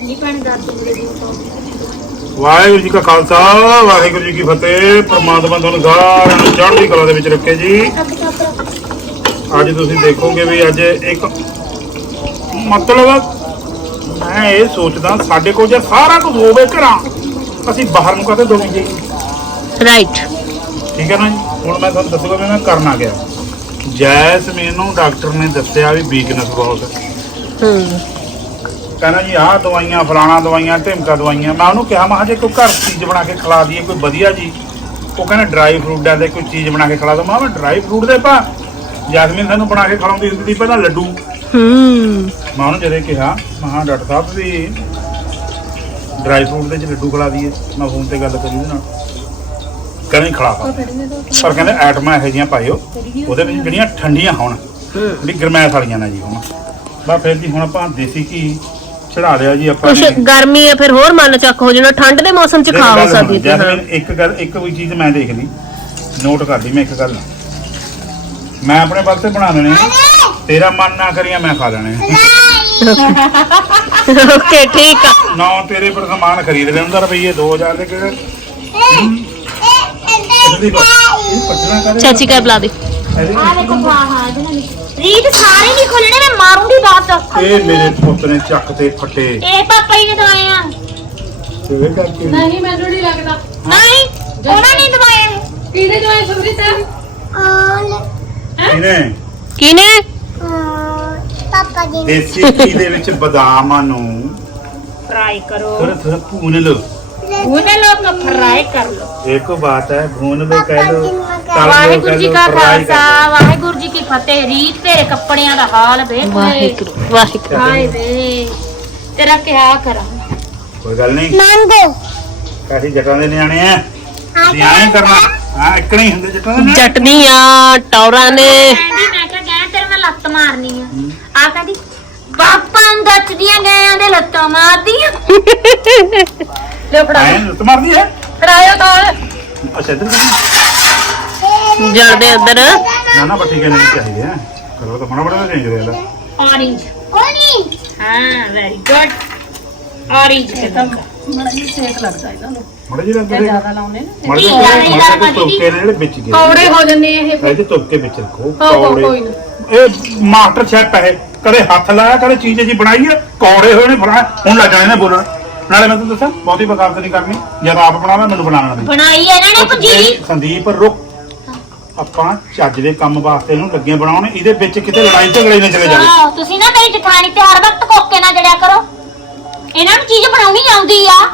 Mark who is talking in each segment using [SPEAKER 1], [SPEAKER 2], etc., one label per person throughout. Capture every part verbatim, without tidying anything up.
[SPEAKER 1] ਜੀ ਪਾਣੀ ਦੱਸ ਦੇ ਜੀ
[SPEAKER 2] ਵਾਹਿਗੁਰੂ ਜੀ ਕਾ ਖਾਲਸਾ ਵਾਹਿਗੁਰੂ ਜੀ ਕੀ ਫਤਿਹ। ਪ੍ਰਮਾਤਮਾ ਤੁਹਾਨੂੰ ਸਾਰਿਆਂ ਨੂੰ ਚੜ੍ਹਦੀ ਕਲਾ ਦੇ ਵਿੱਚ ਰੱਖੇ ਜੀ। ਅੱਜ ਤੁਸੀਂ ਦੇਖੋਗੇ ਵੀ ਅੱਜ ਇੱਕ ਮਤਲਬ ਮੈਂ ਇਹ ਸੋਚਦਾ ਸਾਡੇ ਕੋਲ ਜੇ ਸਾਰਾ ਕੁਝ ਹੋਵੇ ਘਰਾਂ ਅਸੀਂ ਬਾਹਰ ਨੂੰ ਕਾਹਤੇ ਦੋਵੇਂ ਜਾਈਏ।
[SPEAKER 3] ਰਾਈਟ
[SPEAKER 2] ਠੀਕ ਹੈ ਨਾ ਜੀ। ਹੁਣ ਮੈਂ ਤੁਹਾਨੂੰ ਦੱਸੂਗਾ ਵੀ ਮੈਂ ਕਰਨਾ ਗਿਆ। ਜੈਸਮੀਨ ਨੂੰ ਡਾਕਟਰ ਨੇ ਦੱਸਿਆ ਵੀ ਵੀਕਨੈਸ ਬਹੁਤ ਹੈ।
[SPEAKER 3] ਹੂੰ
[SPEAKER 2] ਕਹਿੰਦਾ ਜੀ ਆਹ ਦਵਾਈਆਂ ਫਲਾਣਾ ਦਵਾਈਆਂ ਢਿਮਕਾ ਦਵਾਈਆਂ। ਮੈਂ ਉਹਨੂੰ ਕਿਹਾ ਮੈਂ ਜੇ ਕੋਈ ਘਰ ਚੀਜ਼ ਬਣਾ ਕੇ ਖਿਲਾ ਦਈਏ ਕੋਈ ਵਧੀਆ ਜੀ। ਉਹ ਕਹਿੰਦਾ ਡਰਾਈ ਫਰੂਟਾਂ ਦੇ ਕੋਈ ਚੀਜ਼ ਬਣਾ ਕੇ ਖਿਲਾ ਦੋ। ਮੈਂ ਡਰਾਈ ਫਰੂਟ ਦੇ ਪਾ ਜੈਸਮੀਨ ਸਾਨੂੰ ਬਣਾ ਕੇ ਖਿਲਾਉਂਦੀ ਹੁੰਦੀ ਸੀ ਪਹਿਲਾਂ ਲੱਡੂ।
[SPEAKER 3] ਹੂੰ
[SPEAKER 2] ਮੈਂ ਉਹਨੂੰ ਜਦੋਂ ਕਿਹਾ ਮੈਂ ਹਾਂ ਡਾਕਟਰ ਸਾਹਿਬ ਵੀ ਡਰਾਈ ਫਰੂਟ ਦੇ ਚ ਲੱਡੂ ਖਿਲਾ ਦਈਏ। ਮੈਂ ਫੋਨ ਤੇ ਗੱਲ ਕਰੀ ਉਹਦੇ ਨਾਲ ਕਹਿੰਦੇ ਖਿਲਾ ਤਾ ਪਰ ਕਹਿੰਦੇ ਐਟਮਾਂ ਇਹੋ ਜਿਹੀਆਂ ਪਾਇਓ ਉਹਦੇ ਵਿੱਚ ਜਿਹੜੀਆਂ ਠੰਡੀਆਂ ਹੋਣ ਜਿਹੜੀ ਗਰਮੈਸ਼ ਵਾਲੀਆਂ ਨੇ ਜੀ। ਹੁਣ ਬਸ ਫਿਰ ਜੀ ਹੁਣ ਆਪਾਂ ਦੇਸੀ ਘੀ ਚੜਾ ਲਿਆ ਜੀ ਆਪਾਂ
[SPEAKER 3] ਕੁਛ
[SPEAKER 2] ਨੇ।
[SPEAKER 3] ਗਰਮੀ ਆ ਫਿਰ ਹੋਰ ਮਨ ਚੱਕ ਹੋ ਜਾਣਾ। ਠੰਡ ਦੇ ਮੌਸਮ ਚ ਖਾ ਹੋ ਸਕਦੀ ਹੈ।
[SPEAKER 2] ਜੈਸਮੀਨ ਇੱਕ ਗੱਲ ਇੱਕ ਕੋਈ ਚੀਜ਼ ਮੈਂ ਦੇਖ ਲਈ ਨੋਟ ਕਰ ਲਈ ਮੈਂ ਇੱਕ ਗੱਲ ਮੈਂ ਆਪਣੇ ਵਾਸਤੇ ਬਣਾ ਲੈਣੇ ਤੇਰਾ ਮਨ ਨਾ ਕਰੀਆ ਮੈਂ ਖਾ ਲੈਣੇ।
[SPEAKER 3] ਓਕੇ ਠੀਕ ਆ।
[SPEAKER 2] ਨਾ ਤੇਰੇ ਪਰ ਸਮਾਨ ਖਰੀਦ ਲੈਂਦਾ ਰੁਪਈਏ ਦੋ ਹਜ਼ਾਰ ਦੇ ਕਿਹੜੇ
[SPEAKER 3] ਚਾਚੀ ਕਾ ਬੁਲਾ ਦੇ।
[SPEAKER 1] ਆ ਦੇਖੋ ਹਾਂ ਹਾਂ ਇਹਦੇ ਨਾਲ ਰੀਤ ਸਾਰੇ ਨਹੀਂ ਖੋਲਣੇ ਮੈਂ ਮਾਰੂੰਗੀ ਬਾਤ।
[SPEAKER 2] ਇਹ ਮੇਰੇ ਪੁੱਤ ਨੇ ਚੱਕ ਤੇ ਫੱਟੇ
[SPEAKER 1] ਇਹ ਪਾਪਾ ਜੀ ਨੇ ਦਵਾਏ ਆ।
[SPEAKER 2] ਤੇ ਕਰਕੇ
[SPEAKER 4] ਨਹੀਂ ਮੈਨੂੰ ਨਹੀਂ ਲੱਗਦਾ।
[SPEAKER 1] ਨਹੀਂ ਉਹਨਾਂ ਨੇ ਦਵਾਏ।
[SPEAKER 4] ਕਿਹਦੇ ਦਵਾਈ ਸੁਭਰੀ ਸਾਹਿਬ?
[SPEAKER 2] ਇਹਨੇ
[SPEAKER 3] ਕਿਨੇ
[SPEAKER 1] ਪਾਪਾ ਜੀ
[SPEAKER 2] ਦੇਸੀ ਘੀ ਦੇ ਵਿੱਚ ਬਦਾਮਾਂ ਨੂੰ
[SPEAKER 1] ਫਰਾਈ ਕਰੋ।
[SPEAKER 2] ਥੋੜਾ ਥੋੜਾ ਭੂਨ ਲਓ।
[SPEAKER 1] ਉਹਨੇ ਲੋਕ ਫਰਾਈ ਕਰ ਲੋ।
[SPEAKER 2] एक बात है भून लो कह लो
[SPEAKER 1] ਵਾਹਿਗੁਰੂ ਜੀ ਕਾ ਖਾਲਸਾ ਵਾਹਿਗੁਰੂ ਜੀ ਕੀ ਫਤਿਹ। ਰੀਤ ਤੇਰੇ ਕੱਪੜਿਆਂ ਦਾ ਹਾਲ ਵੇਖ
[SPEAKER 3] ਵਾਹਿਗੁਰੂ ਵਾਹਿਗੁਰੂ।
[SPEAKER 1] ਹਾਏ ਵੇ ਤੇਰਾ ਕਿਆ ਕਰਾਂ।
[SPEAKER 2] कोई गल नहीं
[SPEAKER 1] ਮੰਗੋ
[SPEAKER 2] काफी जटा दे नियाणे हैं नियाणे करना हां इकने ही हुंदे जटा दे
[SPEAKER 3] ਚਟਨੀਆਂ ਟੌਰਾਂ ਨੇ
[SPEAKER 1] ਕਹਿੰਦੀ ਮੈਂ ਕਿਹਾ ਗਏ ਤੇਰੇ ਮੈਂ ਲੱਤ ਮਾਰਨੀ ਆ। ਆ ਕਹਿੰਦੀ ਪਾਪਾ ਦੱਚਦੀਆਂ ਗਏ ਦੇ ਲੱਤਾਂ ਮਾਰਦੀਆਂ।
[SPEAKER 4] ਲੈ ਫੜਾ
[SPEAKER 2] हैं तुम्हार दी है
[SPEAKER 4] ਫੜਾਇਓ ਤਾਂ
[SPEAKER 2] अच्छा इधर
[SPEAKER 3] ਜਲਦੇ ਅੰਦਰ
[SPEAKER 2] ना ना पट्टी के नहीं चाहिए करो तो बड़ा बड़ा चेंज रहेगा
[SPEAKER 1] ऑरेंज ऑरेंज हां वेरी गुड ऑरेंज
[SPEAKER 4] ਤਾਂ ਬੜਾ ਹੀ ਸੇਕ ਲੱਗਦਾ ਇਹਨਾਂ ਨੂੰ
[SPEAKER 2] बड़े जी लग रहे
[SPEAKER 4] ਜ਼ਿਆਦਾ ਲਾਉਣੇ ਨੇ
[SPEAKER 2] मड़े जी मड़े को टोके ने जेड़े बिच गए
[SPEAKER 4] ਕੌੜੇ ਹੋ ਜੰਨੇ ਇਹ
[SPEAKER 2] ऐसे टोके बिच रखो
[SPEAKER 4] ਹੋ ਹੋ
[SPEAKER 2] कौड़े
[SPEAKER 4] ਕੋਈ ਨਾ
[SPEAKER 2] ਇਹ ਮਾਸਟਰ ਸ਼ੈਫ ਹੈ ਕਦੇ ਹੱਥ ਲਾਇਆ ਕਦੇ ਚੀਜ਼ ਜੀ ਬਣਾਈ ਹੈ ਕੌੜੇ ਹੋਏ ਨੇ ਫੜਾ ਹੁਣ ਲੱਗ ਜਾਣੇ ਨੇ ਬੋਲਣ ਨਾਲੇ ਮੈਂ ਤੁਹਾਨੂੰ ਦੱਸਾਂ ਬਹੁਤੀ ਬਗਾਵਤ ਨਹੀਂ ਕਰਨੀ ਜਦ ਆਪ ਬਣਾਵਾਂ ਮੈਨੂੰ ਬਣਾਉਣਾ ਨਹੀਂ
[SPEAKER 1] ਬਣਾਈ ਇਹਨਾਂ ਨੇ ਪੰਜੀਰੀ।
[SPEAKER 2] ਸੰਦੀਪ ਰੁਕ ਆਪਾਂ ਚੱਜ ਦੇ ਕੰਮ ਵਾਸਤੇ ਇਹਨੂੰ ਲੱਗੇ ਬਣਾਉਣ ਇਹਦੇ ਵਿੱਚ ਕਿਤੇ ਲੜਾਈ ਝਗੜੇ ਨਾ ਚਲੇ ਜਾਵੇ।
[SPEAKER 1] ਹਾਂ ਤੁਸੀਂ ਨਾ ਮੇਰੀ ਜਠਾਣੀ ਤੇ ਹਰ ਵਕਤ ਕੋਕੇ ਨਾ ਜੜਿਆ ਕਰੋ। ਇਹਨਾਂ ਨੂੰ ਚੀਜ਼ ਬਣਾਉਣੀ ਆਉਂਦੀ ਆ।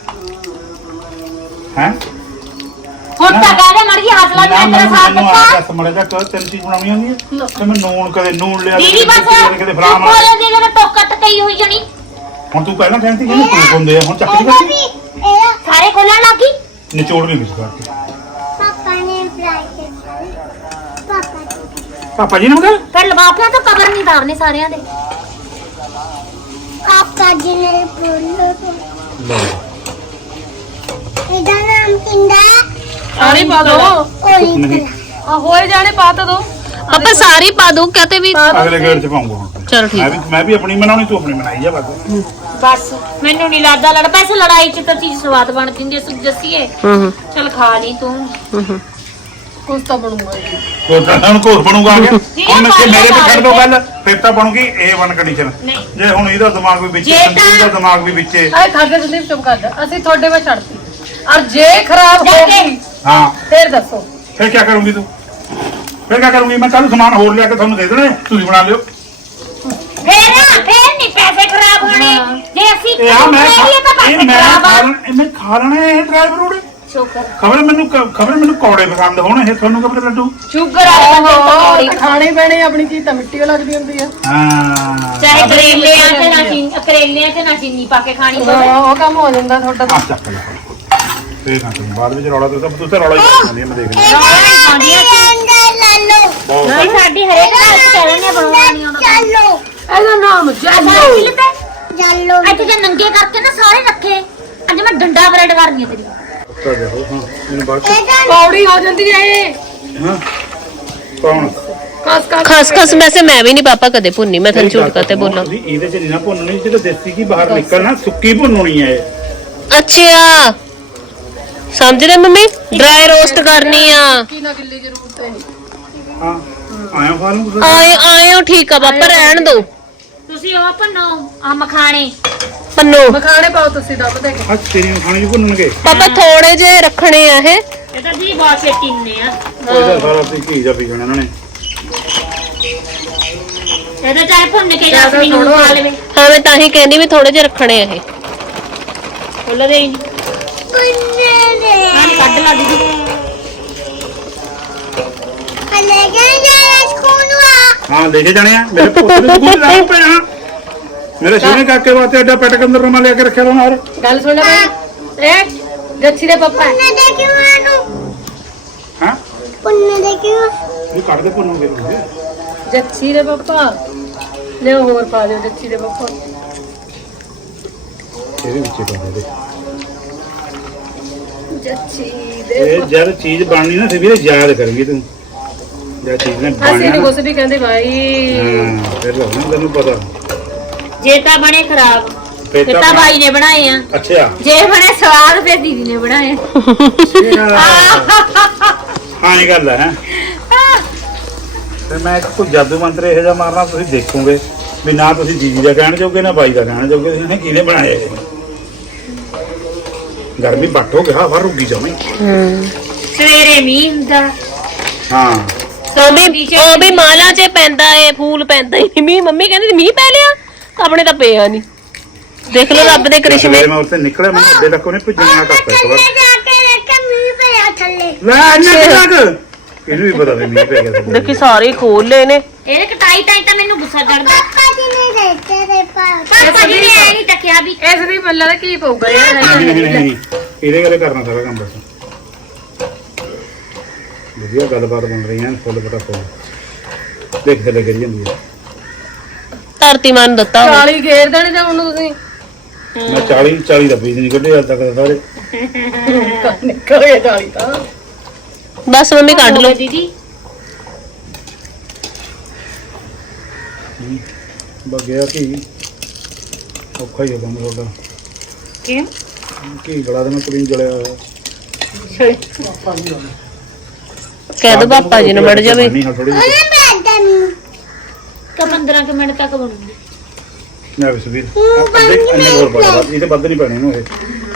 [SPEAKER 2] ਹੈ
[SPEAKER 1] ਹੁਣ ਤਾਂ ਕਹਦੇ ਮੜ ਜੀ ਹੱਥ ਲਾ
[SPEAKER 2] ਨਾ
[SPEAKER 1] ਮੈਂ ਤੇਰਾ
[SPEAKER 2] ਮੈਨੂੰ
[SPEAKER 1] ਸਾਥ
[SPEAKER 2] ਮੈਨੂੰ ਆ
[SPEAKER 1] ਦਿੱਤਾ।
[SPEAKER 2] ਦੱਸ ਮੜਾ ਜਾ ਕਰ ਤੈਨੂੰ ਚੀਜ਼ ਬਣਾਉਣੀ ਆਉਂਦੀ ਹੈ ਤੇ ਮੈਂ ਨੂਣ ਕਦੇ ਨੂਣ ਲਿਆ
[SPEAKER 1] ਦੀਦੀ ਬਸ
[SPEAKER 2] ਕਦੇ ਫਲਾਣਾ
[SPEAKER 1] ਕੋਲੇ ਦੀ ਜਿਹੜਾ ਟੋਕਾ ਟਕਈ ਹੋਈ ਜਣੀ
[SPEAKER 2] ਹੁਣ ਤੂੰ ਪਹਿਲਾਂ ਕਹਿੰਦੀ ਕਿ ਤੂੰ ਹੁੰਦੇ ਆ ਹੁਣ ਚੱਕ ਦੀ ਕਰਦੀ
[SPEAKER 1] ਸਾਰੇ ਖੋਲਣ ਲੱਗੀ।
[SPEAKER 2] ਨਿਚੋੜ ਵੀ ਵਿੱਚ ਕਰਤੀ
[SPEAKER 1] ਪਾਪਾ ਨੇ ਫਰਾਈ ਕੀਤਾ ਪਾਪਾ
[SPEAKER 2] ਪਾਪਾ ਜੀ ਨੇ ਮਗਾ
[SPEAKER 1] ਫਿਰ ਲਵਾਫਿਆਂ ਤੋਂ ਕਵਰ ਨਹੀਂ ਤਾਰਨੇ ਸਾਰਿਆਂ ਦੇ। ਪਾਪਾ ਜੀ ਨੇ ਬੋਲੋ ਇਹਦਾ ਨਾਮ ਕਿੰਦਾ
[SPEAKER 4] ਸਾਰੀ ਪਾ ਦੋ
[SPEAKER 1] ਓਲੀ
[SPEAKER 2] ਨਹੀਂ
[SPEAKER 4] ਆ ਹੋਏ ਜਾਣੇ ਪਾ ਤਾ ਦੋ
[SPEAKER 3] ਪਾਪਾ ਸਾਰੀ ਪਾ ਦੂੰ ਕਹਤੇ ਵੀ
[SPEAKER 2] ਅਗਲੇ ਗੇੜ ਚ ਪਾਉਂਗਾ ਹੁਣ
[SPEAKER 3] ਚਲ ਠੀਕ
[SPEAKER 2] ਮੈਂ ਵੀ ਮੈਂ ਵੀ ਆਪਣੀ ਬਣਾਉਣੀ ਤੂੰ ਆਪਣੀ ਬਣਾਈ ਜਾ ਬਸ
[SPEAKER 1] ਬਸ ਮੈਨੂੰ ਨਹੀਂ ਲੱਗਦਾ ਲੜ ਪੈਸੇ ਲੜਾਈ ਚ ਤਾਂ ਚੀਜ਼ ਸਵਾਦ ਬਣ ਜਾਂਦੀ ਹੈ। ਸੁਖ ਜੱਸੀਏ
[SPEAKER 3] ਹੂੰ ਹੂੰ
[SPEAKER 1] ਚਲ ਖਾ ਲਈ ਤੂੰ।
[SPEAKER 3] ਹੂੰ ਹੂੰ
[SPEAKER 4] ਕੁਛ ਤਾਂ ਬਣੂਗਾ ਇਹ
[SPEAKER 2] ਕੋਈ ਤਾਂ ਹੁਣ ਕੋਰ ਬਣੂਗਾ ਆ ਗਿਆ ਹੁਣ ਮੈਂ ਮੇਰੇ ਤੇ ਛੱਡ ਦੋ ਗੱਲ ਫਿਰ ਤਾਂ ਬਣੂਗੀ ਏ ਵਨ ਕੰਡੀਸ਼ਨ
[SPEAKER 1] ਨਹੀਂ
[SPEAKER 2] ਜੇ ਹੁਣ ਇਹਦਾ ਦਿਮਾਗ ਵੀ ਵਿੱਚ
[SPEAKER 1] ਜੇ ਤਾਂ-
[SPEAKER 2] ਸੰਦੀਪ ਦਾ ਦਿਮਾਗ ਵੀ ਵਿੱਚ
[SPEAKER 4] ਆਏ ਖਾਦੇ ਸੰਦੀਪ ਚੁੱਪ ਕਰ ਜਾ ਅਸੀਂ ਤੁਹਾਡੇ ਵਿੱਚ ਛੱਡਤੀ ਔਰ ਜੇ ਖਰਾਬ ਹੋ ਗਈ
[SPEAKER 2] ਹਾਂ
[SPEAKER 4] ਫਿਰ ਦੱਸੋ
[SPEAKER 2] ਫਿਰ ਕੀ ਕਰੂੰਗੀ ਤੂੰ ਫਿਰ ਕੀ ਕਰੂੰਗੀ ਮੈਂ ਕੱਲ ਸਮਾਨ ਹੋਰ ਲਿਆ ਕੇ ਤੁਹਾਨੂੰ ਦੇ ਦੇਣੇ ਤੁਸੀਂ ਬਣਾ ਲਿਓ
[SPEAKER 1] ਫੇਰ ਨਾ ਫੇਰ ਨਹੀਂ ਪੈਸੇ ਖਰਾਬ ਹੋਣੇ ਜੇ ਅਸੀਂ
[SPEAKER 2] ਇਹ ਆ ਮੈਂ
[SPEAKER 1] ਖਾਈਏ ਤਾਂ
[SPEAKER 2] ਇਹ
[SPEAKER 1] ਪੈਸੇ
[SPEAKER 2] ਮੈਂ
[SPEAKER 1] ਖਰਾਬ ਆ।
[SPEAKER 2] ਖਾ ਲੈਣ- ਇਹ ਮੈਂ ਖਾ ਲੈਣੇ ਇਹ ਡਰਾਈ ਫਰੂਟ
[SPEAKER 1] ਸ਼ੁਕਰ
[SPEAKER 2] ਖਬਰ ਮੈਨੂੰ ਖਬਰ ਮੈਨੂੰ ਕੌੜੇ ਪਸੰਦ ਹੋਣ ਇਹ ਤੁਹਾਨੂੰ ਖਬਰ ਲੱਡੂ
[SPEAKER 1] ਸ਼ੂਗਰ ਵਾਲੇ ਬੰਦੇ
[SPEAKER 4] ਓਹੋ
[SPEAKER 1] ਤੋਂ
[SPEAKER 4] ਖਾਣੇ ਪੈਣੇ ਆਪਣੀ ਚੀਜ਼ ਤਾਂ ਮਿੱਟੀ ਲੱਗਦੀ ਹੁੰਦੀ ਆ
[SPEAKER 2] ਹਾਂ
[SPEAKER 1] ਚਾਹੇ ਕਰੇਲਿਆਂ ਚ ਨਾ ਚੀਨੀ ਕਰੇਲਿਆਂ ਚ ਨਾ ਚੀਨੀ ਪਾ ਕੇ ਖਾਣੀ ਪਵੇ।
[SPEAKER 4] ਹਾਂ, ਉਹ ਕੰਮ ਹੋ ਜਾਂਦਾ ਤੁਹਾਡਾ
[SPEAKER 2] ਆ ਚੱਕ ਲੈ ਫੇਰ ਨਾ ਤੁਸੀਂ ਬਾਅਦ ਵਿੱਚ ਰੌਲਾ ਤੇ ਸਭ ਤੁਸੀਂ ਰੌਲਾ ਹੀ ਪਾਉਂਦੀ ਮੈਂ ਦੇਖ ਲਿਆ ਬਹੁਤ
[SPEAKER 1] ਨਹੀਂ ਸਾਡੀ ਹਰੇਕ ਘਰ ਚ ਕਹਿੰਦੇ ਬਣਾਉਣੀ ਆਉਂਦਾ।
[SPEAKER 4] ਇਹਦਾ ਨਾਮ ਜੈਲੋ
[SPEAKER 1] ਜੱਲੋ ਇੱਥੇ ਜੇ ਨੰਗੇ ਕਰਕੇ ਨਾ ਸਾਰੇ ਰੱਖੇ ਅੱਜ ਮੈਂ ਡੰਡਾ ਬ੍ਰੈਡ ਕਰਨੀ ਤੇਰੀ।
[SPEAKER 2] ਤਾਂ ਦੇਖੋ ਹਾਂ ਮੈਨੂੰ ਬਾਅਦ ਚ
[SPEAKER 4] ਕੌੜੀ ਹੋ ਜਾਂਦੀ ਹੈ ਇਹ
[SPEAKER 2] ਹਾਂ ਕੌਣ
[SPEAKER 4] ਖਾਸ ਕਰ
[SPEAKER 3] ਖਸ ਖਸ ਵੈਸੇ ਮੈਂ ਵੀ ਨਹੀਂ ਪਾਪਾ ਕਦੇ ਭੁੰਨੀ, ਮੈਂ ਤੁਹਾਨੂੰ ਝੂਠ ਕਰਤੇ ਬੋਲਾਂ।
[SPEAKER 2] ਤੁਸੀਂ ਇਹਦੇ ਚ ਨਹੀਂ ਨਾ ਭੁੰਨਣੀ, ਜਦੋਂ ਦੇਸੀ ਕੀ ਬਾਹਰ ਨਿਕਲਣਾ ਸੁੱਕੀ ਭੁੰਨਣੀ ਹੈ ਇਹ।
[SPEAKER 3] ਅੱਛਾ ਸਮਝਦੇ ਮੰਮੀ, ਡਰਾਈ ਰੋਸਟ ਕਰਨੀ ਆ।
[SPEAKER 4] ਕੀ ਨਾ ਗਿੱਲੀ ਜ਼ਰੂਰਤ ਹੈ ਨਹੀਂ।
[SPEAKER 2] ਹਾਂ ਆਇਆ ਖਾ ਲੂੰ ਤੁਸੀਂ।
[SPEAKER 3] ਆਏ ਆਏ ਹੋ ਠੀਕ ਆ ਪਾਪਾ, ਰਹਿਣ ਦੋ।
[SPEAKER 1] ਤੁਸੀਂ ਉਹ ਭੰਨੋ ਆ ਮਖਾਣੇ।
[SPEAKER 3] ਪੰਨੋ
[SPEAKER 4] ਮਖਾਣੇ ਪਾਓ ਤੁਸੀਂ ਦੱਬ ਦੇ ਕੇ।
[SPEAKER 2] ਅੱਜ ਤੇਰੀ ਖਾਣੇ ਚ ਭੁੰਨਣਗੇ
[SPEAKER 3] ਪਾਪਾ ਥੋੜੇ ਜੇ ਰੱਖਣੇ ਆ ਇਹ।
[SPEAKER 1] ਇਹ ਤਾਂ ਜੀ ਬਹੁਤ ਛੇਤੀ ਹੁੰਦੇ ਆ।
[SPEAKER 2] ਉਹਦਾ ਸਾਰਾ ਤੁਸੀਂ ਘੀ ਜਾ ਪੀ ਜਾਣਾ ਇਹਨਾਂ ਨੇ।
[SPEAKER 1] ਇਹ ਤਾਂ ਚਾਹੇ ਭੁੰਨ ਕੇ ਜਾਸਮੀਨ ਨੂੰ ਖਾ ਲਵੇ।
[SPEAKER 3] ਹਾਂ ਮੈਂ ਤਾਂ ਹੀ ਕਹਿੰਦੀ ਵੀ ਥੋੜੇ ਜੇ ਰੱਖਣੇ ਆ ਇਹ।
[SPEAKER 1] ਖੁੱਲ ਦੇ ਹੀ ਨਹੀਂ। ਹਾਂ ਕੱਢ ਲਾ ਦੀਦੀ।
[SPEAKER 2] ਹਾਂ ਲੈ ਕੇ ਜਾਣੇ ਆ ਮੇਰੇ ਪੁੱਤ ਦੇ ਸਕੂਲ ਲਾਉ ਪਿਆ। ਮੇਰੇ ਸੋਹਣੇ ਕਾਕੇ ਵਾਸਤੇ ਐਡਾ ਪੈਟਕ ਅੰਦਰ ਰਮਾ ਲਿਆ ਕੇ ਰੱਖਿਆ ਵਾ ਨਾਲ।
[SPEAKER 4] ਗੱਲ ਸੁਣ ਲੈ ਬਈ, ਇਹ ਜੱਛੀ ਦੇ ਪਾਪਾ
[SPEAKER 2] ਹਾਂ
[SPEAKER 5] ਪੁੰਨੇ ਦੇ ਕਿਉਂ
[SPEAKER 2] ਇਹ ਕੱਢ ਦੇ ਭੁੰਨੋਗੇ ਤੁਸੀਂ।
[SPEAKER 4] ਜੱਛੀ ਦੇ ਪਾਪਾ ਲੈ ਹੋਰ ਪਾ ਦਿਓ ਜੱਛੀ ਦੇ ਪਾਪਾ।
[SPEAKER 2] ਇਹਦੇ ਵਿੱਚ ਪਾ ਦੇ।
[SPEAKER 4] ਜੱਛੀ ਦੇ
[SPEAKER 2] ਇਹ ਜਦ ਚੀਜ਼ ਬਣਨੀ ਨਾ ਤੇ ਵੀਰੇ ਯਾਦ ਕਰੇਂਗੀ ਤੂੰ। ਜਦ ਚੀਜ਼ ਨੇ
[SPEAKER 4] ਅਸੀਂ
[SPEAKER 2] ਬਣਨਾ
[SPEAKER 4] ਨਹੀਂ
[SPEAKER 2] ਨਾ,
[SPEAKER 4] ਕੁਛ ਵੀ ਕਹਿੰਦੇ ਭਾਈ।
[SPEAKER 2] ਹਾਂ ਫਿਰ ਲੋਕਾਂ ਤੈਨੂੰ ਪਤਾ
[SPEAKER 1] ਜੇ ਤਾਂ ਬਣੇ ਖਰਾਬ
[SPEAKER 2] ਫਿਰ
[SPEAKER 1] ਫਿਰ
[SPEAKER 2] ਤਾਂ
[SPEAKER 1] ਤਾਂ ਬਾਈ ਨੇ ਬਣਾਏ ਆ।
[SPEAKER 2] ਅੱਛਾ
[SPEAKER 1] ਜੇ ਬਣੇ ਸਵਾਦ ਫਿਰ ਦੀਦੀ ਨੇ ਬਣਾਏ।
[SPEAKER 2] ਹਾਂ ਇਹ ਗੱਲ ਹੈ। ਤੇ ਮੈਂ ਇੱਕ ਕੋਈ ਜਾਦੂ ਮੰਤਰ ਇਹੋ ਜਿਹਾ ਮਾਰਨਾ ਤੁਸੀਂ ਦੇਖੋਗੇ ਵੀ ਨਾ ਤੁਸੀਂ ਦੀਦੀ ਦਾ ਕਹਿਣ ਜੋਗੇ ਨਾ ਬਾਈ ਦਾ ਕਹਿਣ ਜੋਗੇ ਇਹਨੇ ਕਿਹਨੇ ਬਣਾਇਆ ਇਹ। ਗਰਮੀ ਵੱਟ ਹੋ ਗਿਆ ਹਵਾ ਰੁਕੀ ਜਾਵੇਂ।
[SPEAKER 1] ਸਵੇਰੇ ਮੀਂਹ ਹੁੰਦਾ।
[SPEAKER 2] ਹਾਂ
[SPEAKER 3] ਉਹ ਵੀ ਉਹ ਵੀ ਮਾਲਾ 'ਚ ਪੈਂਦਾ ਏ, ਫੂਲ ਪੈਂਦਾ ਹੀ ਨਹੀਂ ਮੀਂਹ। ਮੰਮੀ ਕਹਿੰਦੀ ਮੀਂਹ ਪੈ ਲਿਆ, ਆਪਣੇ ਤਾਂ ਪਿਆ ਨਹੀਂ। ਦੇਖ ਲਓ ਰੱਬ ਦੇ ਕਰਿਸ਼ਮੇ।
[SPEAKER 2] ਸਵੇਰੇ ਮੈਂ ਉੱਥੇ ਨਿਕਲਿਆ ਮੈਨੂੰ ਅੱਡੇ ਤੱਕ ਉਹਨੇ ਭੇਜਣਾ ਕਰਤਾ ਇੱਕ ਵਾਰ।
[SPEAKER 5] ਜਾ ਕੇ ਰੱਖ ਮੀਂਹ ਪਿਆ ਥੱਲੇ
[SPEAKER 2] ਲੈ ਇੰਨਾ ਤੱਕ ਇਹਨੂੰ ਵੀ ਪਤਾ ਵੀ ਮੀਂਹ ਪੈ ਗਿਆ ਥੱਲੇ।
[SPEAKER 3] ਦੇਖੀ ਸਾਰੇ ਖੋਲ ਲਏ ਨੇ।
[SPEAKER 1] ਇਹਦੇ ਕਟਾਈ ਤਾਂ ਤਾਂ ਮੈਨੂੰ ਗੁੱਸਾ ਚੜਦਾ।
[SPEAKER 5] ਪਾਪਾ ਜੀ ਨੇ ਦੇਖੇ ਤੇ ਪਾ
[SPEAKER 1] ਪਾਪਾ ਜੀ ਨੇ ਐ ਨਹੀਂ ਤੱਕਿਆ ਵੀ
[SPEAKER 4] ਇਸ ਵੀ ਬੱਲਾ ਦਾ ਕੀ ਪਊਗਾ ਯਾਰ।
[SPEAKER 2] ਨਹੀਂ ਨਹੀਂ ਨਹੀਂ ਇਹਦੇ ਘਰੇ ਕਰਨਾ ਸਾਰਾ ਕੰਮ ਬਸ। ਵਧੀਆ ਗੱਲਬਾਤ ਬਣ ਰਹੀ ਹੈ ਫੁੱਲ ਬਟਾ ਫੁੱਲ ਦੇਖ ਥੱਲੇ ਕਰੀ ਜਾਂਦੀ ਹੈ।
[SPEAKER 3] ਧਰਤੀ ਮਾਨ ਦਿੱਤਾ ਹੋਇਆ।
[SPEAKER 4] ਚਾਲੀ ਘੇਰ ਦੇਣੇ ਜਾਂ ਉਹਨੂੰ ਤੁਸੀਂ
[SPEAKER 2] ਮੈਂ ਚਾਲੀ ਚਾਲੀ ਦਾ ਬੀਜ ਨਹੀਂ ਕੱਢੇ ਅੱਜ ਤੱਕ ਤਾਂ ਸਾਰੇ।
[SPEAKER 4] ਨਿਕਲ ਗਏ ਚਾਲੀ ਤਾਂ।
[SPEAKER 3] ਬਸ ਮੰਮੀ ਕੱਢ ਲਓ।
[SPEAKER 1] ਦੀਦੀ
[SPEAKER 2] ਬਗਿਆ ਕੀ ਔਖਾ ਹੀ ਹੋ ਕੰਮ ਤੁਹਾਡਾ।
[SPEAKER 1] ਕਿਉਂ
[SPEAKER 2] ਕੀ ਗਲਾ ਦੇ ਮੈਂ ਕੁੜੀ ਜਲਿਆ ਹੋਇਆ।
[SPEAKER 3] ਕਹਿ ਦੋ ਪਾਪਾ ਜੀ ਨੂੰ ਵੜ ਜਾਵੇ।
[SPEAKER 2] ਨਹੀਂ ਹਾਂ ਥੋੜੀ ਜਿਹੀ
[SPEAKER 5] ਬੈਠਾ ਨਹੀਂ
[SPEAKER 1] ਤਾਂ ਪੰਦਰਾਂ ਕੁ ਮਿੰਟ ਤੱਕ ਬਣੂਗੀ।
[SPEAKER 2] ਨਾ ਵਿਸਵੀਰ ਅੰਨੇ ਹੋਰ ਬੜਾ ਬਾਤ ਇਹ ਤੇ ਵੱਧ ਨਹੀਂ ਪੈਣੇ ਇਹਨੂੰ ਇਹ।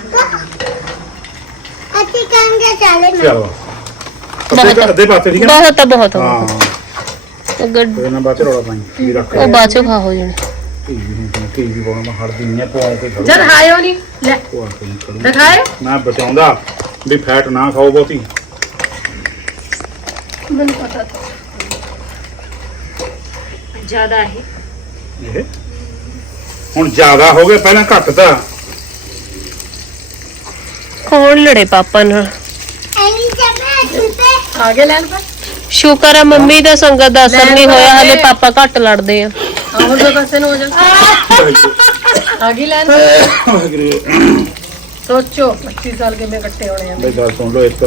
[SPEAKER 5] ਅਸੀਂ ਕੰਗੇ ਚਾਲੇ ਨਾ
[SPEAKER 2] ਚੱਲ ਅੱਧੇ ਅੱਧੇ ਪਾਸੇ ਠੀਕ ਹੈ ਨਾ।
[SPEAKER 3] ਬਹੁਤ ਆ ਬਹੁਤ ਆ।
[SPEAKER 2] ਹਾਂ
[SPEAKER 3] ਉਹ ਗੱਡ-
[SPEAKER 2] ਤੇ ਨਾ ਬਾਅਦ ਚ ਰੌਲਾ ਪਾਈ ਵੀ ਰੱਖ
[SPEAKER 3] ਉਹ ਬਾਅਦ ਚੋਂ ਖਾ ਹੋ ਜਾਣੇ।
[SPEAKER 2] ਕੀ ਵੀ ਕੀ ਵੀ ਪਾਉਣਾ ਮੈਂ ਹੜਦੀ ਨਹੀਂ ਪਵਾ ਕੇ
[SPEAKER 4] ਜਦ ਆਇਓ ਨਹੀਂ ਲੈ
[SPEAKER 2] ਪਵਾ ਕੇ ਨਹੀਂ ਕਰੂੰ।
[SPEAKER 4] ਦਿਖਾਏ
[SPEAKER 2] ਮੈਂ ਬਚਾਉਂਦਾ ਵੀ ਫੈਟ ਨਾ ਖਾਓ ਬਹੁਤੀ।
[SPEAKER 4] ਮੈਨੂੰ ਪਤਾ ਤਾਂ।
[SPEAKER 1] ਜ਼ਿਆਦਾ ਇਹ
[SPEAKER 2] ਇਹ ਹੁਣ ਜ਼ਿਆਦਾ ਹੋ ਗਏ ਪਹਿਲਾਂ ਘੱਟ ਤਾਂ।
[SPEAKER 3] ਕੌਣ ਲੜੇ ਪਾਪਾ ਨਾਲ?
[SPEAKER 5] ਐਨੀ ਜਗ੍ਹਾ ਤੇ
[SPEAKER 4] ਆ ਗਏ ਲੈਣ ਪਰ
[SPEAKER 3] ਸ਼ੁਕਰ ਆ ਮੰਮੀ ਦਾ ਸੰਗਤ ਦਾ ਅਸਰ ਨਹੀਂ ਹੋਇਆ, ਹਲੇ ਪਾਪਾ ਘੱਟ ਲੜਦੇ ਆ।
[SPEAKER 4] ਆਹੋ ਦੋ ਪਾਸੇ ਨੂੰ ਹੋ ਜਾ। ਆ ਗਈ ਲੈਣ ਸੋਚੋ ਪੱਚੀ ਸਾਲ ਕਿਵੇਂ ਕੱਟੇ ਹੋਣੇ ਆ।
[SPEAKER 2] ਬਈ ਗੱਲ ਸੁਣ ਲਓ ਇੱਕ